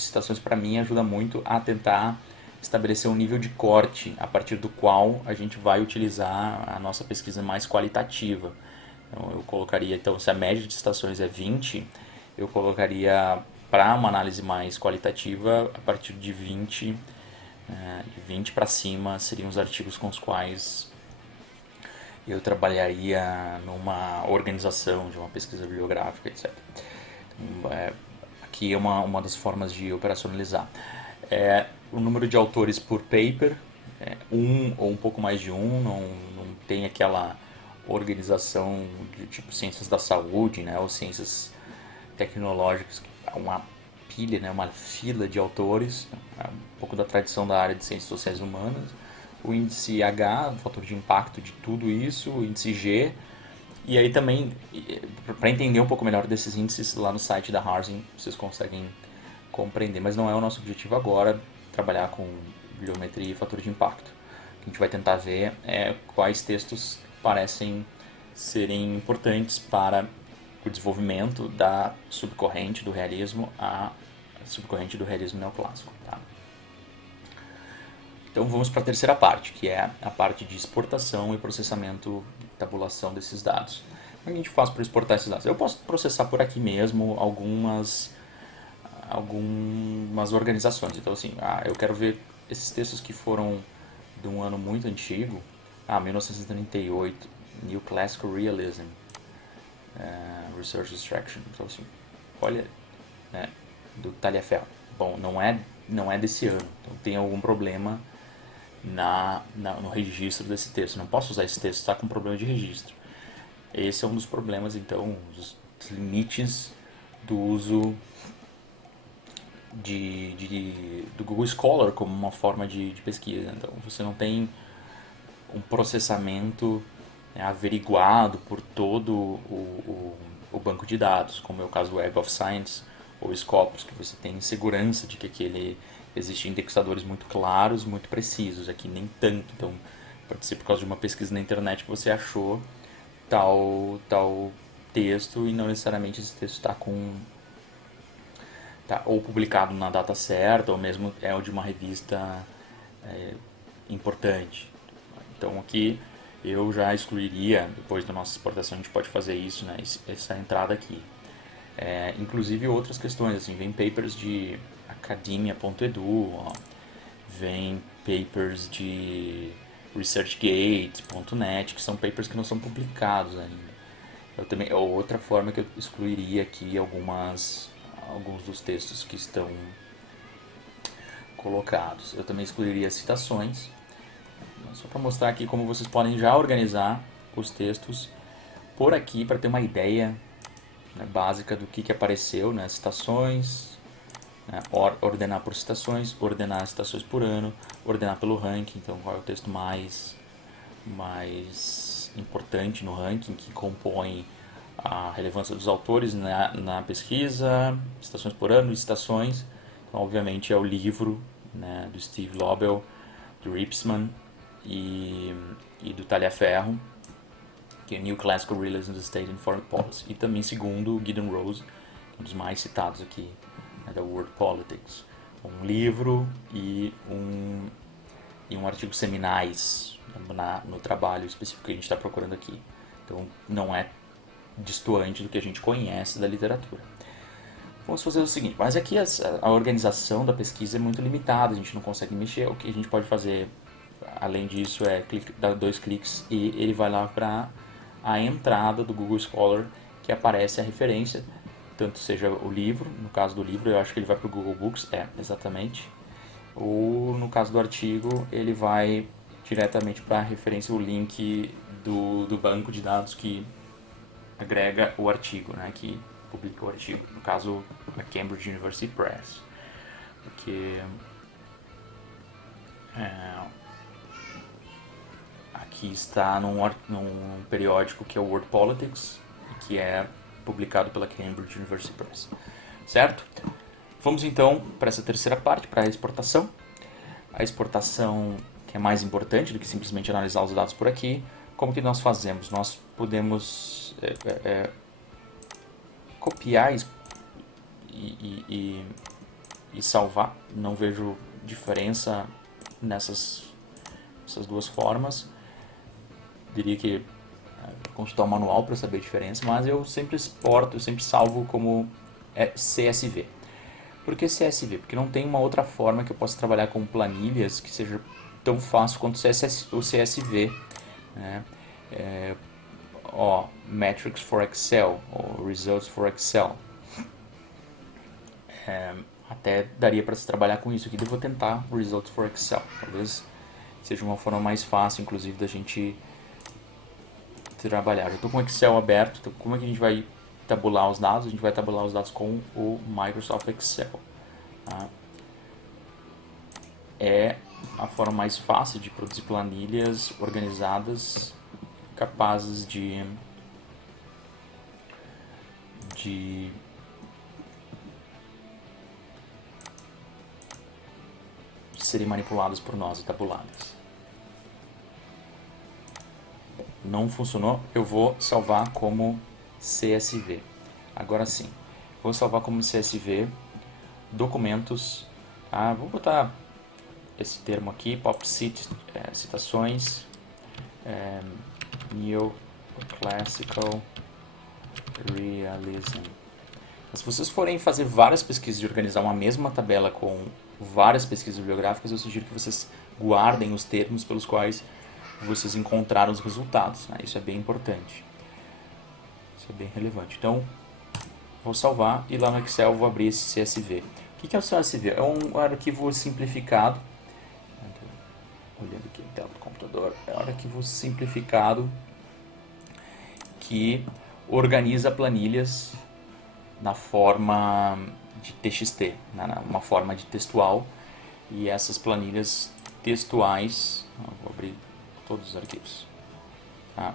citações para mim ajuda muito a tentar estabelecer um nível de corte a partir do qual a gente vai utilizar a nossa pesquisa mais qualitativa. Então, eu colocaria, então, se a média de citações é 20, eu colocaria para uma análise mais qualitativa a partir de 20 para cima seriam os artigos com os quais eu trabalharia numa organização de uma pesquisa bibliográfica, etc. Então, aqui é uma das formas de operacionalizar. O número de autores por paper, um ou um pouco mais de um, não tem aquela organização de tipo ciências da saúde, né, ou ciências tecnológicas, uma pilha, né, uma fila de autores, um pouco da tradição da área de ciências sociais e humanas, o índice H, o fator de impacto de tudo isso, o índice G, e aí também, para entender um pouco melhor desses índices, lá no site da Harzing vocês conseguem compreender, mas não é o nosso objetivo agora trabalhar com bibliometria e fator de impacto. O que a gente vai tentar ver é quais textos parecem serem importantes para o desenvolvimento da subcorrente do realismo a subcorrente do realismo neoclássico. Tá? Então vamos para a terceira parte, que é a parte de exportação e processamento e tabulação desses dados. Como a gente faz para exportar esses dados? Eu posso processar por aqui mesmo algumas organizações. Então assim, eu quero ver esses textos que foram de um ano muito antigo, 1938, New Classical Realism, Research Extraction. Então assim, olha, né, do Taliaferro. Bom, não é desse ano, então tem algum problema no registro desse texto. Não posso usar esse texto, está com problema de registro. Esse é um dos problemas, então, dos limites do uso do Google Scholar como uma forma de pesquisa. Então, você não tem um processamento, né, averiguado por todo o banco de dados, como é o caso do Web of Science ou Scopus, que você tem segurança de que existem indexadores muito claros, muito precisos. Aqui nem tanto. Então, pode ser por causa de uma pesquisa na internet que você achou tal texto e não necessariamente esse texto está ou publicado na data certa ou mesmo é o de uma revista importante. Então aqui eu já excluiria, depois da nossa exportação a gente pode fazer isso, né, essa entrada aqui. Inclusive outras questões, assim, vem papers de academia.edu, vem papers de researchgate.net, que são papers que não são publicados ainda. Outra forma que eu excluiria aqui alguns dos textos que estão colocados. Eu também excluiria citações, só para mostrar aqui como vocês podem já organizar os textos por aqui para ter uma ideia, né, básica do que apareceu, né, citações, né, ordenar por citações, ordenar citações por ano, ordenar pelo ranking, então qual é o texto mais importante no ranking, que compõe a relevância dos autores na pesquisa, citações por ano e citações. Então, obviamente, é o livro, né, do Steve Lobel, do Ripsman e do Taliaferro, que é New Classical Realism in the State and Foreign Policy. E também, segundo Gideon Rose, um dos mais citados aqui, né, da World Politics. Um livro e um artigo seminais no trabalho específico que a gente está procurando aqui. Então, não é distoante do que a gente conhece da literatura. Vamos fazer o seguinte, mas aqui a organização da pesquisa é muito limitada, a gente não consegue mexer. O que a gente pode fazer, além disso, é dar 2 cliques e ele vai lá para a entrada do Google Scholar, que aparece a referência, tanto seja o livro, no caso do livro eu acho que ele vai para o Google Books, exatamente, ou no caso do artigo ele vai diretamente para a referência, o link do banco de dados que agrega o artigo, né, que publica o artigo, no caso a Cambridge University Press, porque aqui está num periódico que é o World Politics, que é publicado pela Cambridge University Press, certo? Vamos então para essa terceira parte, para a exportação. A exportação, que é mais importante do que simplesmente analisar os dados por aqui. Como que nós fazemos? Nós podemos copiar e salvar. Não vejo diferença nessas duas formas. Diria que consultar o manual para saber a diferença, mas eu sempre exporto, eu sempre salvo como CSV. Por que CSV? Porque não tem uma outra forma que eu possa trabalhar com planilhas que seja tão fácil quanto o CSV, né? Metrics for Excel, ou Results for Excel. Até daria para se trabalhar com isso aqui. Eu vou tentar Results for Excel. Talvez seja uma forma mais fácil, inclusive, da gente trabalhar. Já estou com o Excel aberto, então como é que a gente vai tabular os dados, a gente vai tabular os dados com o Microsoft Excel. Tá? É a forma mais fácil de produzir planilhas organizadas, capazes de serem manipuladas por nós e tabuladas. Não funcionou, eu vou salvar como CSV. Agora sim, vou salvar como CSV, documentos, vou botar esse termo aqui, PopCit, citações, Neoclassical Realism. Se vocês forem fazer várias pesquisas e organizar uma mesma tabela com várias pesquisas bibliográficas, eu sugiro que vocês guardem os termos pelos quais vocês encontraram os resultados. Né? Isso é bem importante. Isso é bem relevante. Então, vou salvar e lá no Excel vou abrir esse CSV. O que é o CSV? É um arquivo simplificado. Olhando aqui a tela do computador. É um arquivo simplificado que organiza planilhas na forma de TXT, uma forma de textual, e essas planilhas textuais, vou abrir todos os arquivos, tá?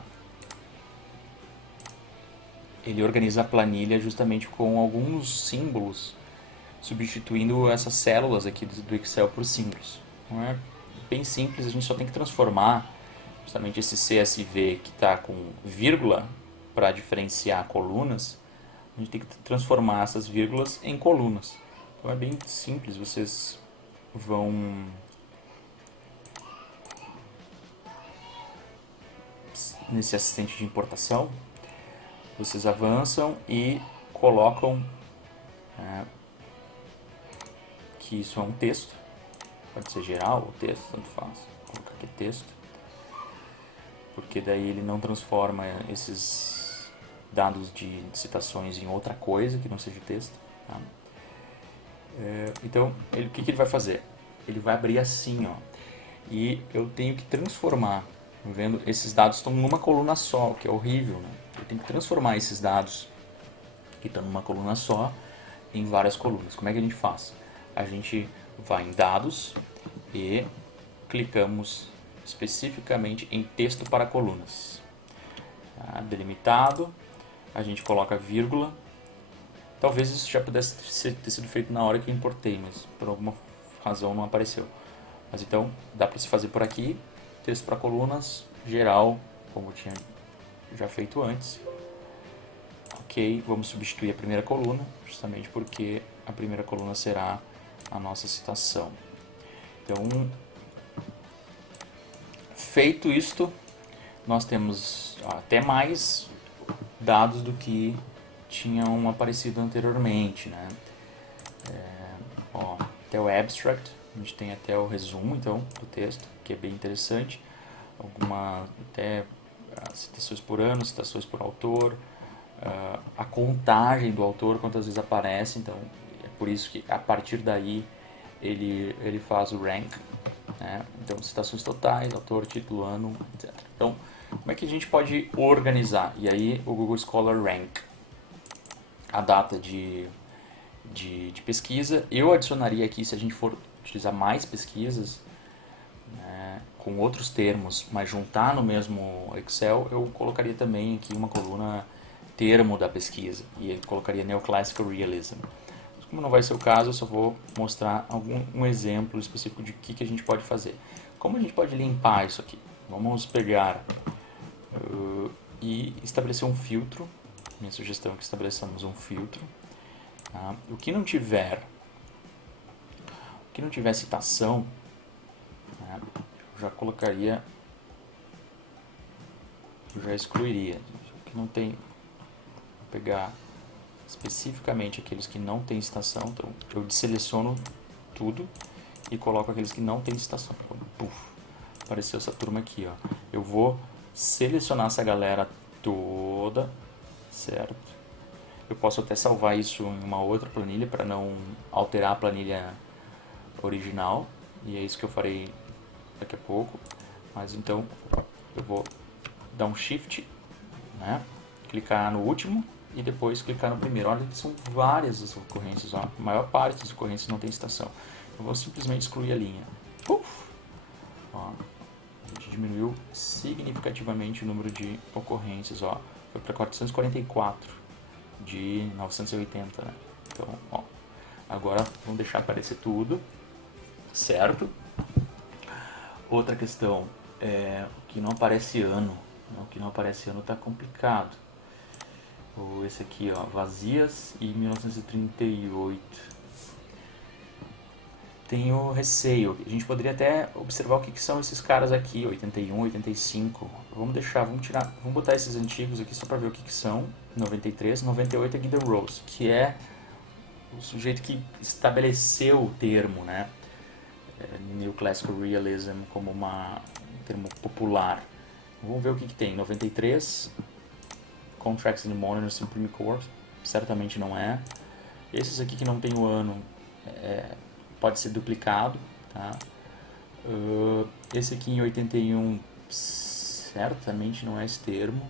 Ele organiza a planilha justamente com alguns símbolos, substituindo essas células aqui do Excel por símbolos. Não é bem simples, a gente só tem que transformar justamente esse CSV que está com vírgula para diferenciar colunas. A gente tem que transformar essas vírgulas em colunas. Então é bem simples, vocês vão nesse assistente de importação, vocês avançam e colocam que isso é um texto, pode ser geral ou texto, tanto faz, vou colocar aqui texto, porque daí ele não transforma esses dados de citações em outra coisa que não seja texto. Tá? Então, o que ele vai fazer? Ele vai abrir assim, ó, e eu tenho que transformar, vendo, esses dados estão numa coluna só, o que é horrível, né? Eu tenho que transformar esses dados que estão numa coluna só em várias colunas. Como é que a gente faz? A gente vai em dados e clicamos especificamente em texto para colunas. Tá? Delimitado, a gente coloca vírgula. Talvez isso já pudesse ter sido feito na hora que eu importei, mas por alguma razão não apareceu. Mas então dá para se fazer por aqui, texto para colunas, geral, como eu tinha já feito antes. Ok, vamos substituir a primeira coluna, justamente porque a primeira coluna será a nossa citação. Então, feito isto, nós temos até mais dados do que tinham aparecido anteriormente, né? Até o abstract, a gente tem até o resumo, então, do texto, que é bem interessante. Até citações por ano, citações por autor, a contagem do autor, quantas vezes aparece, então é por isso que a partir daí ele faz o rank, né? Então citações totais, autor, título, ano, etc. Então, como é que a gente pode organizar? E aí o Google Scholar Rank, a data de pesquisa. Eu adicionaria aqui, se a gente for utilizar mais pesquisas, né, com outros termos, mas juntar no mesmo Excel, eu colocaria também aqui uma coluna termo da pesquisa e ele colocaria Neoclassical Realism. Mas como não vai ser o caso, eu só vou mostrar um exemplo específico de que a gente pode fazer. Como a gente pode limpar isso aqui? Vamos pegar e estabelecer um filtro. Minha sugestão é que estabeleçamos um filtro. Tá? O que não tiver citação, né, eu já colocaria, eu já excluiria. O que não tem, vou pegar especificamente aqueles que não tem citação, então eu seleciono tudo e coloco aqueles que não tem citação. Então, puf, apareceu essa turma aqui, ó. Eu vou selecionar essa galera toda, certo? Eu posso até salvar isso em uma outra planilha para não alterar a planilha original, e é isso que eu farei daqui a pouco. Mas então eu vou dar um shift, né? Clicar no último e depois clicar no primeiro. Olha que são várias as ocorrências, ó. A maior parte das ocorrências não tem citação. Eu vou simplesmente excluir a linha. Puf! Ó, a gente diminuiu significativamente o número de ocorrências, ó. Foi para 444 de 980, né? Então, ó, agora vamos deixar aparecer tudo, certo? Outra questão, o que não aparece ano. O que não aparece ano tá complicado. Esse aqui, ó, Vazias e 1938. Tenho receio. A gente poderia até observar o que são esses caras aqui, 81, 85. Vamos tirar, vamos botar esses antigos aqui só para ver o que são. 93, 98 é Guy Rose, que é o sujeito que estabeleceu o termo, né? New Classical Realism como um termo popular. Vamos ver o que tem. 93, Contracts in the Modern Supreme Court, certamente não é. Esses aqui que não tem o ano, pode ser duplicado, tá? Esse aqui em 81, certamente não é esse termo,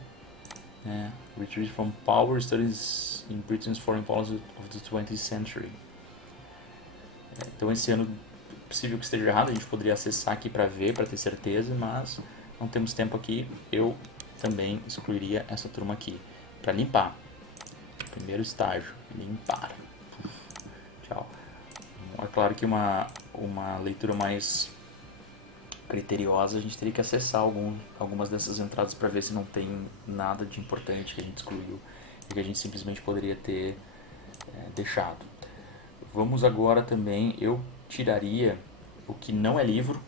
né? Retreat from Power, Studies in Britain's Foreign Policy of the 20th Century. Então esse ano é possível que esteja errado, a gente poderia acessar aqui para ver, para ter certeza, mas não temos tempo aqui. Eu também excluiria essa turma aqui para limpar. Primeiro estágio, limpar. Tchau. É claro que uma leitura mais criteriosa, a gente teria que acessar algumas dessas entradas para ver se não tem nada de importante que a gente excluiu e que a gente simplesmente poderia ter deixado. Vamos agora também, eu tiraria o que não é livro,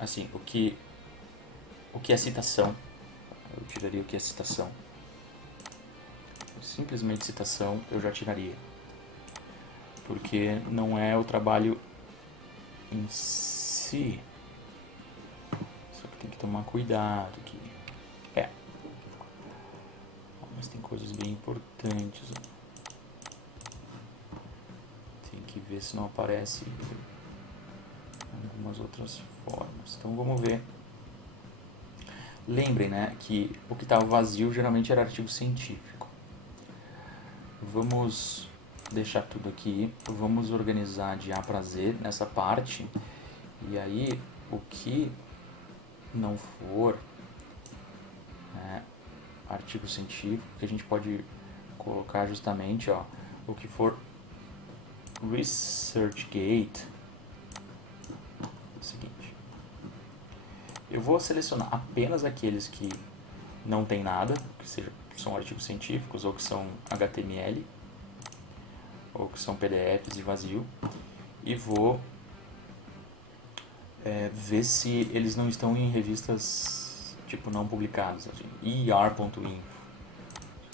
assim, o que é citação. Eu tiraria o que é citação. Simplesmente citação eu já tiraria, porque não é o trabalho em si. Só que tem que tomar cuidado aqui. Mas tem coisas bem importantes. Tem que ver se não aparece algumas outras formas. Então vamos ver. Lembrem, né, que o que estava vazio geralmente era artigo científico. Vamos deixar tudo aqui. Vamos organizar de A para Z nessa parte. E aí, o que não for artigo científico, que a gente pode colocar justamente, ó, o que for ResearchGate. É o seguinte, eu vou selecionar apenas aqueles que não tem nada, que são artigos científicos, ou que são HTML, ou que são PDFs e vazio, e vou ver se eles não estão em revistas tipo não publicadas, assim, er.info,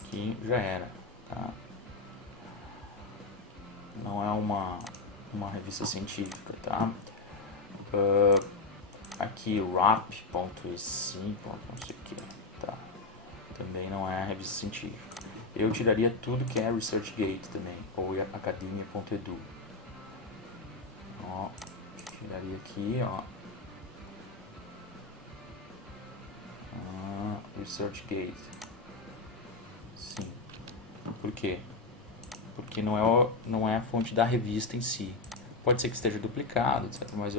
que já era, tá? Não é uma revista científica, tá? Aqui rap.ec, não sei o que, tá? Também não é revista científica. Eu tiraria tudo que é ResearchGate também, ou academia.edu. Ó, tiraria aqui, ó. ResearchGate. Sim. Por quê? Porque não é a fonte da revista em si. Pode ser que esteja duplicado, etc. Mas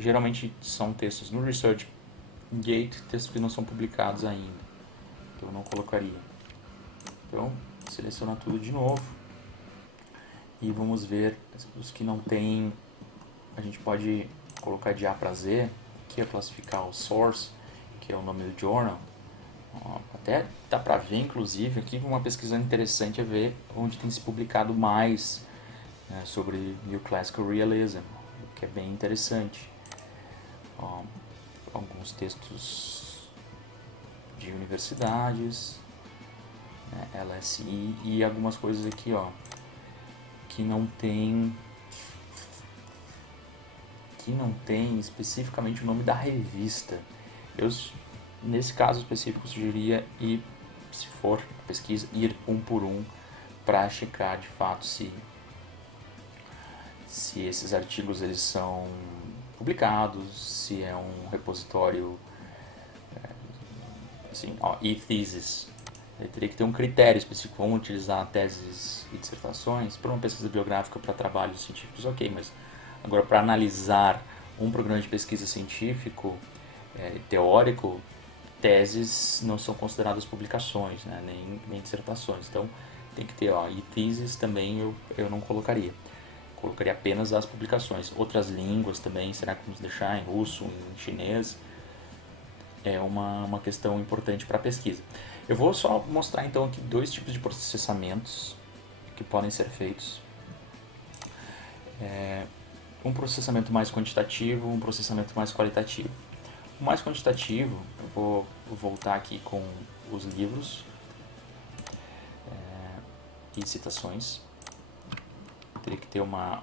geralmente são textos no ResearchGate, textos que não são publicados ainda. Então eu não colocaria. Então, seleciona tudo de novo. E vamos ver os que não tem. A gente pode colocar de A para Z, que é classificar o source, que é o nome do journal. Até dá para ver, inclusive, aqui uma pesquisa interessante é ver onde tem se publicado mais, né, sobre New Classical Realism, o que é bem interessante. Alguns textos de universidades, né, LSE, e algumas coisas aqui, ó, que não tem especificamente o nome da revista. Eu, nesse caso específico, sugeriria ir, se for a pesquisa, ir um por um para checar de fato se esses artigos eles são publicados, se é um repositório assim, ó, e thesis. Ele teria que ter um critério específico. Vamos utilizar teses e dissertações para uma pesquisa biográfica para trabalhos científicos, ok, mas agora para analisar um programa de pesquisa científico teórico, teses não são consideradas publicações, né, nem dissertações. Então tem que ter, ó, e thesis também eu não colocaria. Colocaria apenas as publicações. Outras línguas também, será que vamos deixar em russo, em chinês? É uma questão importante para a pesquisa. Eu vou só mostrar então aqui dois tipos de processamentos que podem ser feitos. Um processamento mais quantitativo, um processamento mais qualitativo. O mais quantitativo, eu vou voltar aqui com os livros e citações. Teria que ter uma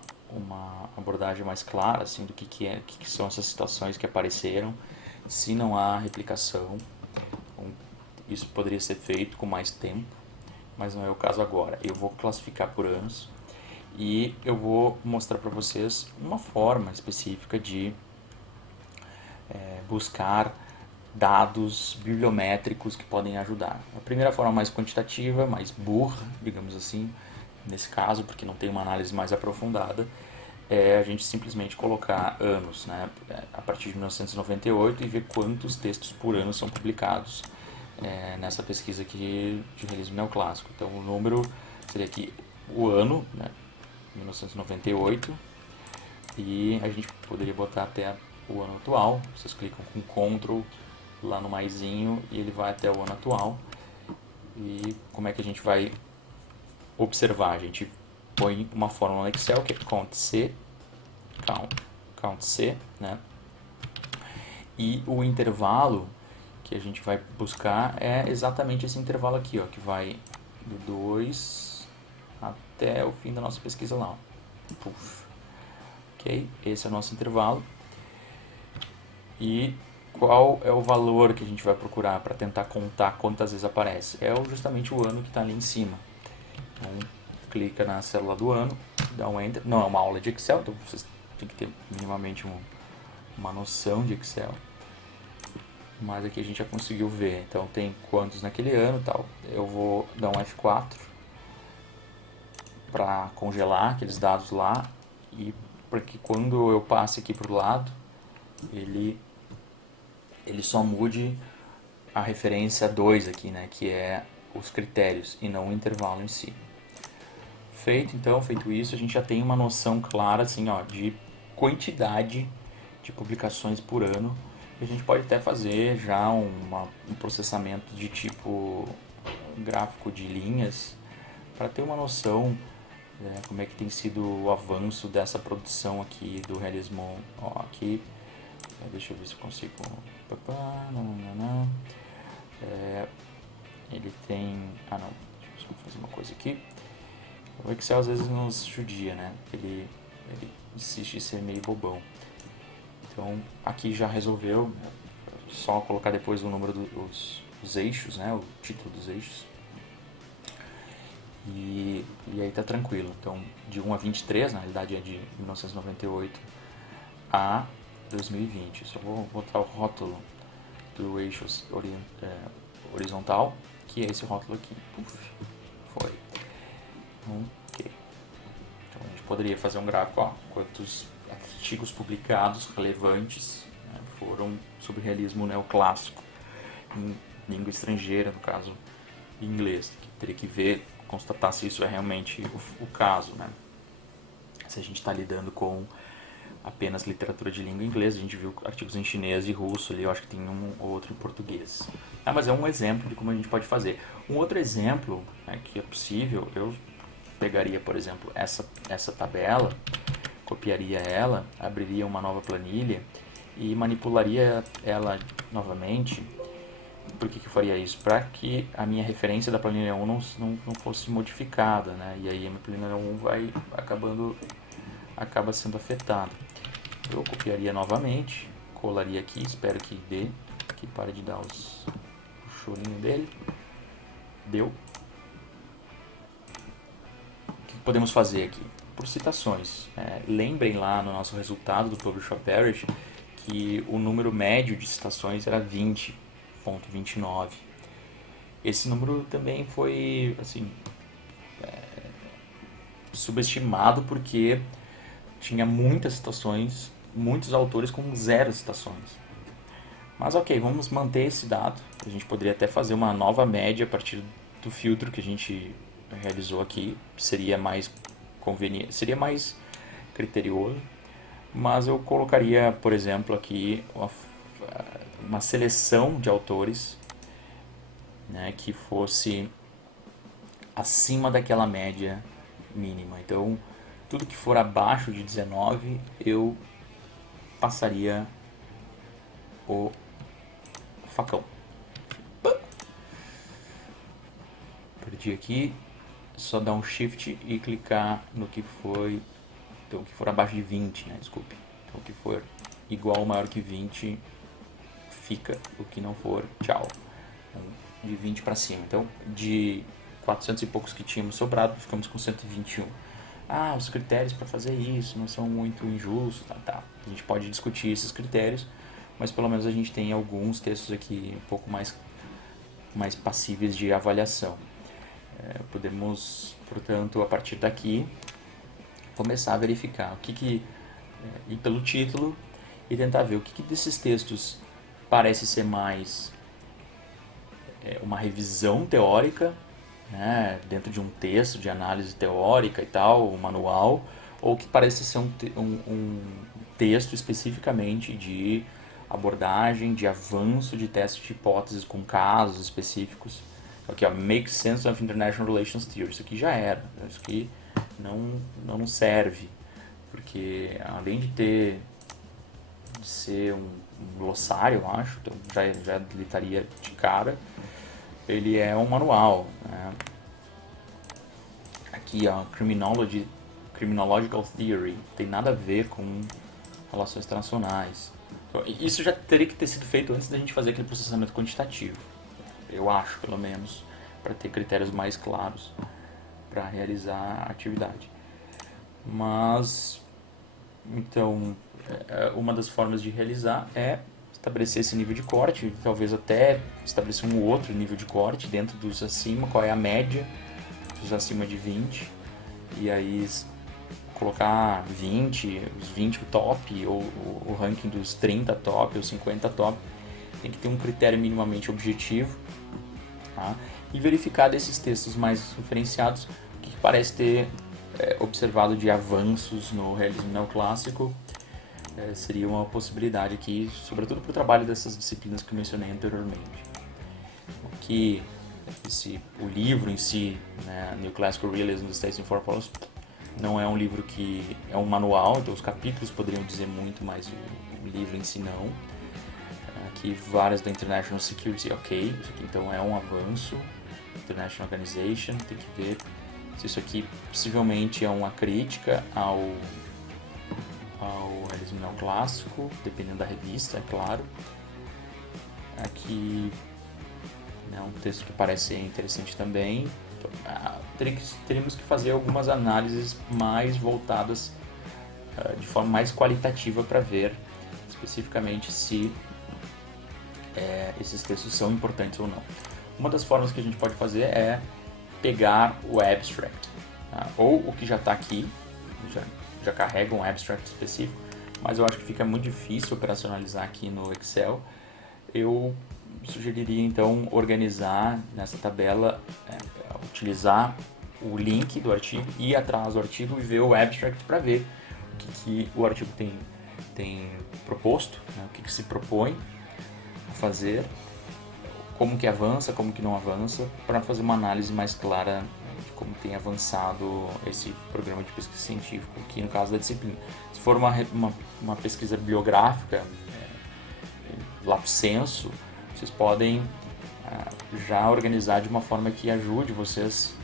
abordagem mais clara assim, do que são essas citações que apareceram. Se não há replicação, isso poderia ser feito com mais tempo, mas não é o caso agora. Eu vou classificar por anos e eu vou mostrar para vocês uma forma específica de buscar dados bibliométricos que podem ajudar. A primeira forma mais quantitativa, mais burra, digamos assim, nesse caso, porque não tem uma análise mais aprofundada, é a gente simplesmente colocar anos, né, a partir de 1998 e ver quantos textos por ano são publicados nessa pesquisa aqui de realismo neoclássico. Então o número seria aqui o ano, né, 1998, e a gente poderia botar até o ano atual. Vocês clicam com Ctrl lá no maisinho e ele vai até o ano atual. E como é que a gente vai observar? A gente põe uma fórmula no Excel que é COUNT-C, COUNT-C, né? E o intervalo que a gente vai buscar é exatamente esse intervalo aqui, ó, que vai do 2 até o fim da nossa pesquisa lá. Puf. Ok? Esse é o nosso intervalo. E qual é o valor que a gente vai procurar para tentar contar quantas vezes aparece? É justamente o ano que está ali em cima. Então, clica na célula do ano, dá um Enter. Não é uma aula de Excel, então vocês têm que ter minimamente uma noção de Excel. Mas aqui a gente já conseguiu ver. Então tem quantos naquele ano e tal. Eu vou dar um F4 para congelar aqueles dados lá e para que quando eu passe aqui para o lado, ele só mude a referência 2 aqui, né, que é os critérios e não o intervalo em si. Feito isso, a gente já tem uma noção clara assim, ó, de quantidade de publicações por ano. E a gente pode até fazer já um processamento de tipo gráfico de linhas para ter uma noção, né, como é que tem sido o avanço dessa produção aqui do realismo. Ó, aqui, deixa eu ver se eu consigo. Ele tem. Não, deixa eu fazer uma coisa aqui. O Excel às vezes nos judia, né? Ele insiste em ser meio bobão. Então aqui já resolveu, só colocar depois o número dos eixos, né? O título dos eixos. E aí tá tranquilo. Então de 1 a 23, na realidade é de 1998 a 2020. Só vou botar o rótulo do eixo horizontal, que é esse rótulo aqui. Puf, foi. Ok. Então a gente poderia fazer um gráfico, ó, quantos artigos publicados relevantes, né, foram sobre realismo neoclássico em língua estrangeira, no caso em inglês. Teria que ver, constatar se isso é realmente o caso, né? Se a gente está lidando com apenas literatura de língua inglesa, a gente viu artigos em chinês e russo ali, eu acho que tem um ou outro em português. Mas é um exemplo de como a gente pode fazer. Um outro exemplo, né, que é possível, eu pegaria, por exemplo, essa tabela, copiaria ela, abriria uma nova planilha e manipularia ela novamente. Por que eu faria isso? Para que a minha referência da planilha 1 não fosse modificada, né? E aí a minha planilha 1 acaba sendo afetada. Eu copiaria novamente, colaria aqui, espero que dê, que pare de dar o chorinho dele. Deu. O que podemos fazer aqui? Por citações. Lembrem lá no nosso resultado do Publish or Perish que o número médio de citações era 20. 7.29. Esse número também foi, assim, subestimado porque tinha muitas citações, muitos autores com 0 citações. Mas ok, vamos manter esse dado. A gente poderia até fazer uma nova média a partir do filtro que a gente realizou aqui. Seria mais conveniente, seria mais criterioso. Mas eu colocaria, por exemplo, aqui uma seleção de autores, né, que fosse acima daquela média mínima. Então, tudo que for abaixo de 19, eu passaria o facão. Perdi aqui, só dar um shift e clicar no que foi, então o que for abaixo de 20, né? Desculpe. Então o que for igual ou maior que 20 fica, o que não for, tchau. Então, de 20 para cima. Então, de 400 e poucos que tínhamos sobrado, ficamos com 121. Ah, os critérios para fazer isso não são muito injustos, tá. A gente pode discutir esses critérios, mas pelo menos a gente tem alguns textos aqui um pouco mais passíveis de avaliação. Podemos, portanto, a partir daqui, começar a verificar ir pelo título e tentar ver o que desses textos parece ser mais uma revisão teórica, né, dentro de um texto de análise teórica e tal, um manual, ou que parece ser um texto especificamente de abordagem, de avanço de testes de hipóteses com casos específicos. Aqui, ó, Make Sense of International Relations Theory. Isso aqui já era. Isso aqui não serve. Porque além de ser um glossário, eu acho, então já estaria de cara, ele é um manual, né? Aqui, ó, Criminological Theory, tem nada a ver com relações internacionais. Então, isso já teria que ter sido feito antes da gente fazer aquele processamento quantitativo, eu acho, pelo menos, para ter critérios mais claros para realizar a atividade. Mas, então, uma das formas de realizar é estabelecer esse nível de corte, talvez até estabelecer um outro nível de corte dentro dos acima, qual é a média dos acima de 20, e aí colocar 20, os 20 top, ou o ranking dos 30 top, ou 50 top. Tem que ter um critério minimamente objetivo, tá? E verificar desses textos mais referenciados o que parece ter observado de avanços no realismo neoclássico. Seria uma possibilidade aqui, sobretudo para o trabalho dessas disciplinas que eu mencionei anteriormente. Que o livro em si, né, Neoclassical Realism, The States in Foreign Policy, não é um livro que é um manual, então os capítulos poderiam dizer muito, mas o livro em si não. Aqui várias da International Security, ok, isso aqui então é um avanço. International Organization, tem que ver se isso aqui possivelmente é uma crítica ao realismo neoclássico, dependendo da revista, é claro. Aqui é um texto que parece ser interessante também. Então, teríamos que fazer algumas análises mais voltadas de forma mais qualitativa para ver especificamente se esses textos são importantes ou não. Uma das formas que a gente pode fazer é pegar o abstract, tá? Ou o que já está aqui, já carrega um abstract específico, mas eu acho que fica muito difícil operacionalizar aqui no Excel. Eu sugeriria então organizar nessa tabela, utilizar o link do artigo, ir atrás do artigo e ver o abstract para ver o que o artigo tem proposto, né? O que se propõe a fazer, como que avança, como que não avança, para fazer uma análise mais clara de como tem avançado esse programa de pesquisa científica aqui no caso da disciplina. Se for uma pesquisa bibliográfica, lapso sensu, vocês podem já organizar de uma forma que ajude vocês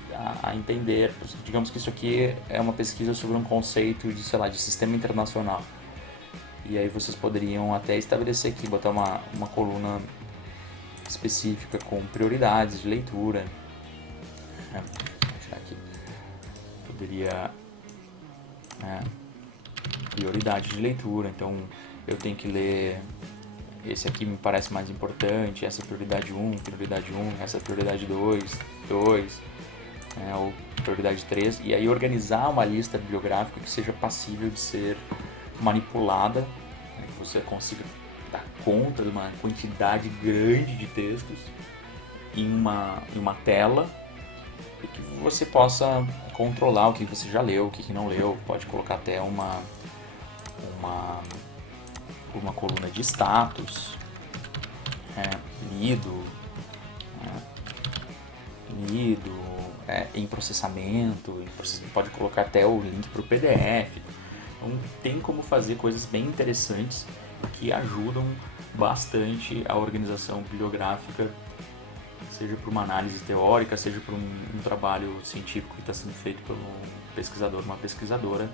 a entender. Digamos que isso aqui é uma pesquisa sobre um conceito de, sei lá, de sistema internacional. E aí vocês poderiam até estabelecer aqui, botar uma coluna específica com prioridades de leitura. Vou tirar aqui. Poderia... prioridade de leitura, então eu tenho que ler esse aqui me parece mais importante, essa é prioridade 1, essa é prioridade 2, ou prioridade 3, e aí organizar uma lista bibliográfica que seja passível de ser manipulada, né, que você consiga dar conta de uma quantidade grande de textos em uma tela e que você possa controlar o que você já leu, o que não leu, pode colocar até uma coluna de status, lido, em processamento, pode colocar até o link para o PDF. Então tem como fazer coisas bem interessantes que ajudam bastante a organização bibliográfica, seja para uma análise teórica, seja para um trabalho científico que está sendo feito por um pesquisador, uma pesquisadora,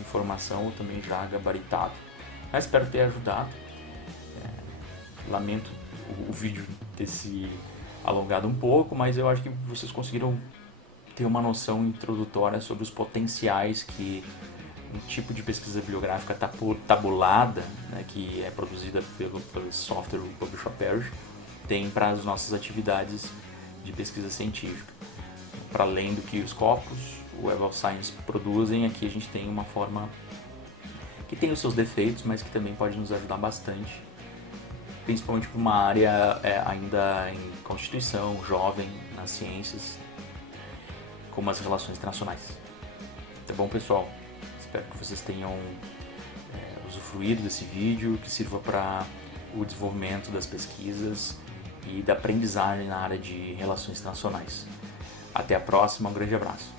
informação também já gabaritado. Mas espero ter ajudado. Lamento o vídeo ter se alongado um pouco, mas eu acho que vocês conseguiram ter uma noção introdutória sobre os potenciais que um tipo de pesquisa bibliográfica tabulada, né, que é produzida pelo software Publish Parish, tem para as nossas atividades de pesquisa científica. Para além do que os corpos, o Web of Science produzem, aqui a gente tem uma forma que tem os seus defeitos, mas que também pode nos ajudar bastante, principalmente para uma área ainda em constituição, jovem, nas ciências, como as relações internacionais. Tá bom, pessoal? Espero que vocês tenham usufruído desse vídeo, que sirva para o desenvolvimento das pesquisas e da aprendizagem na área de relações internacionais. Até a próxima, um grande abraço.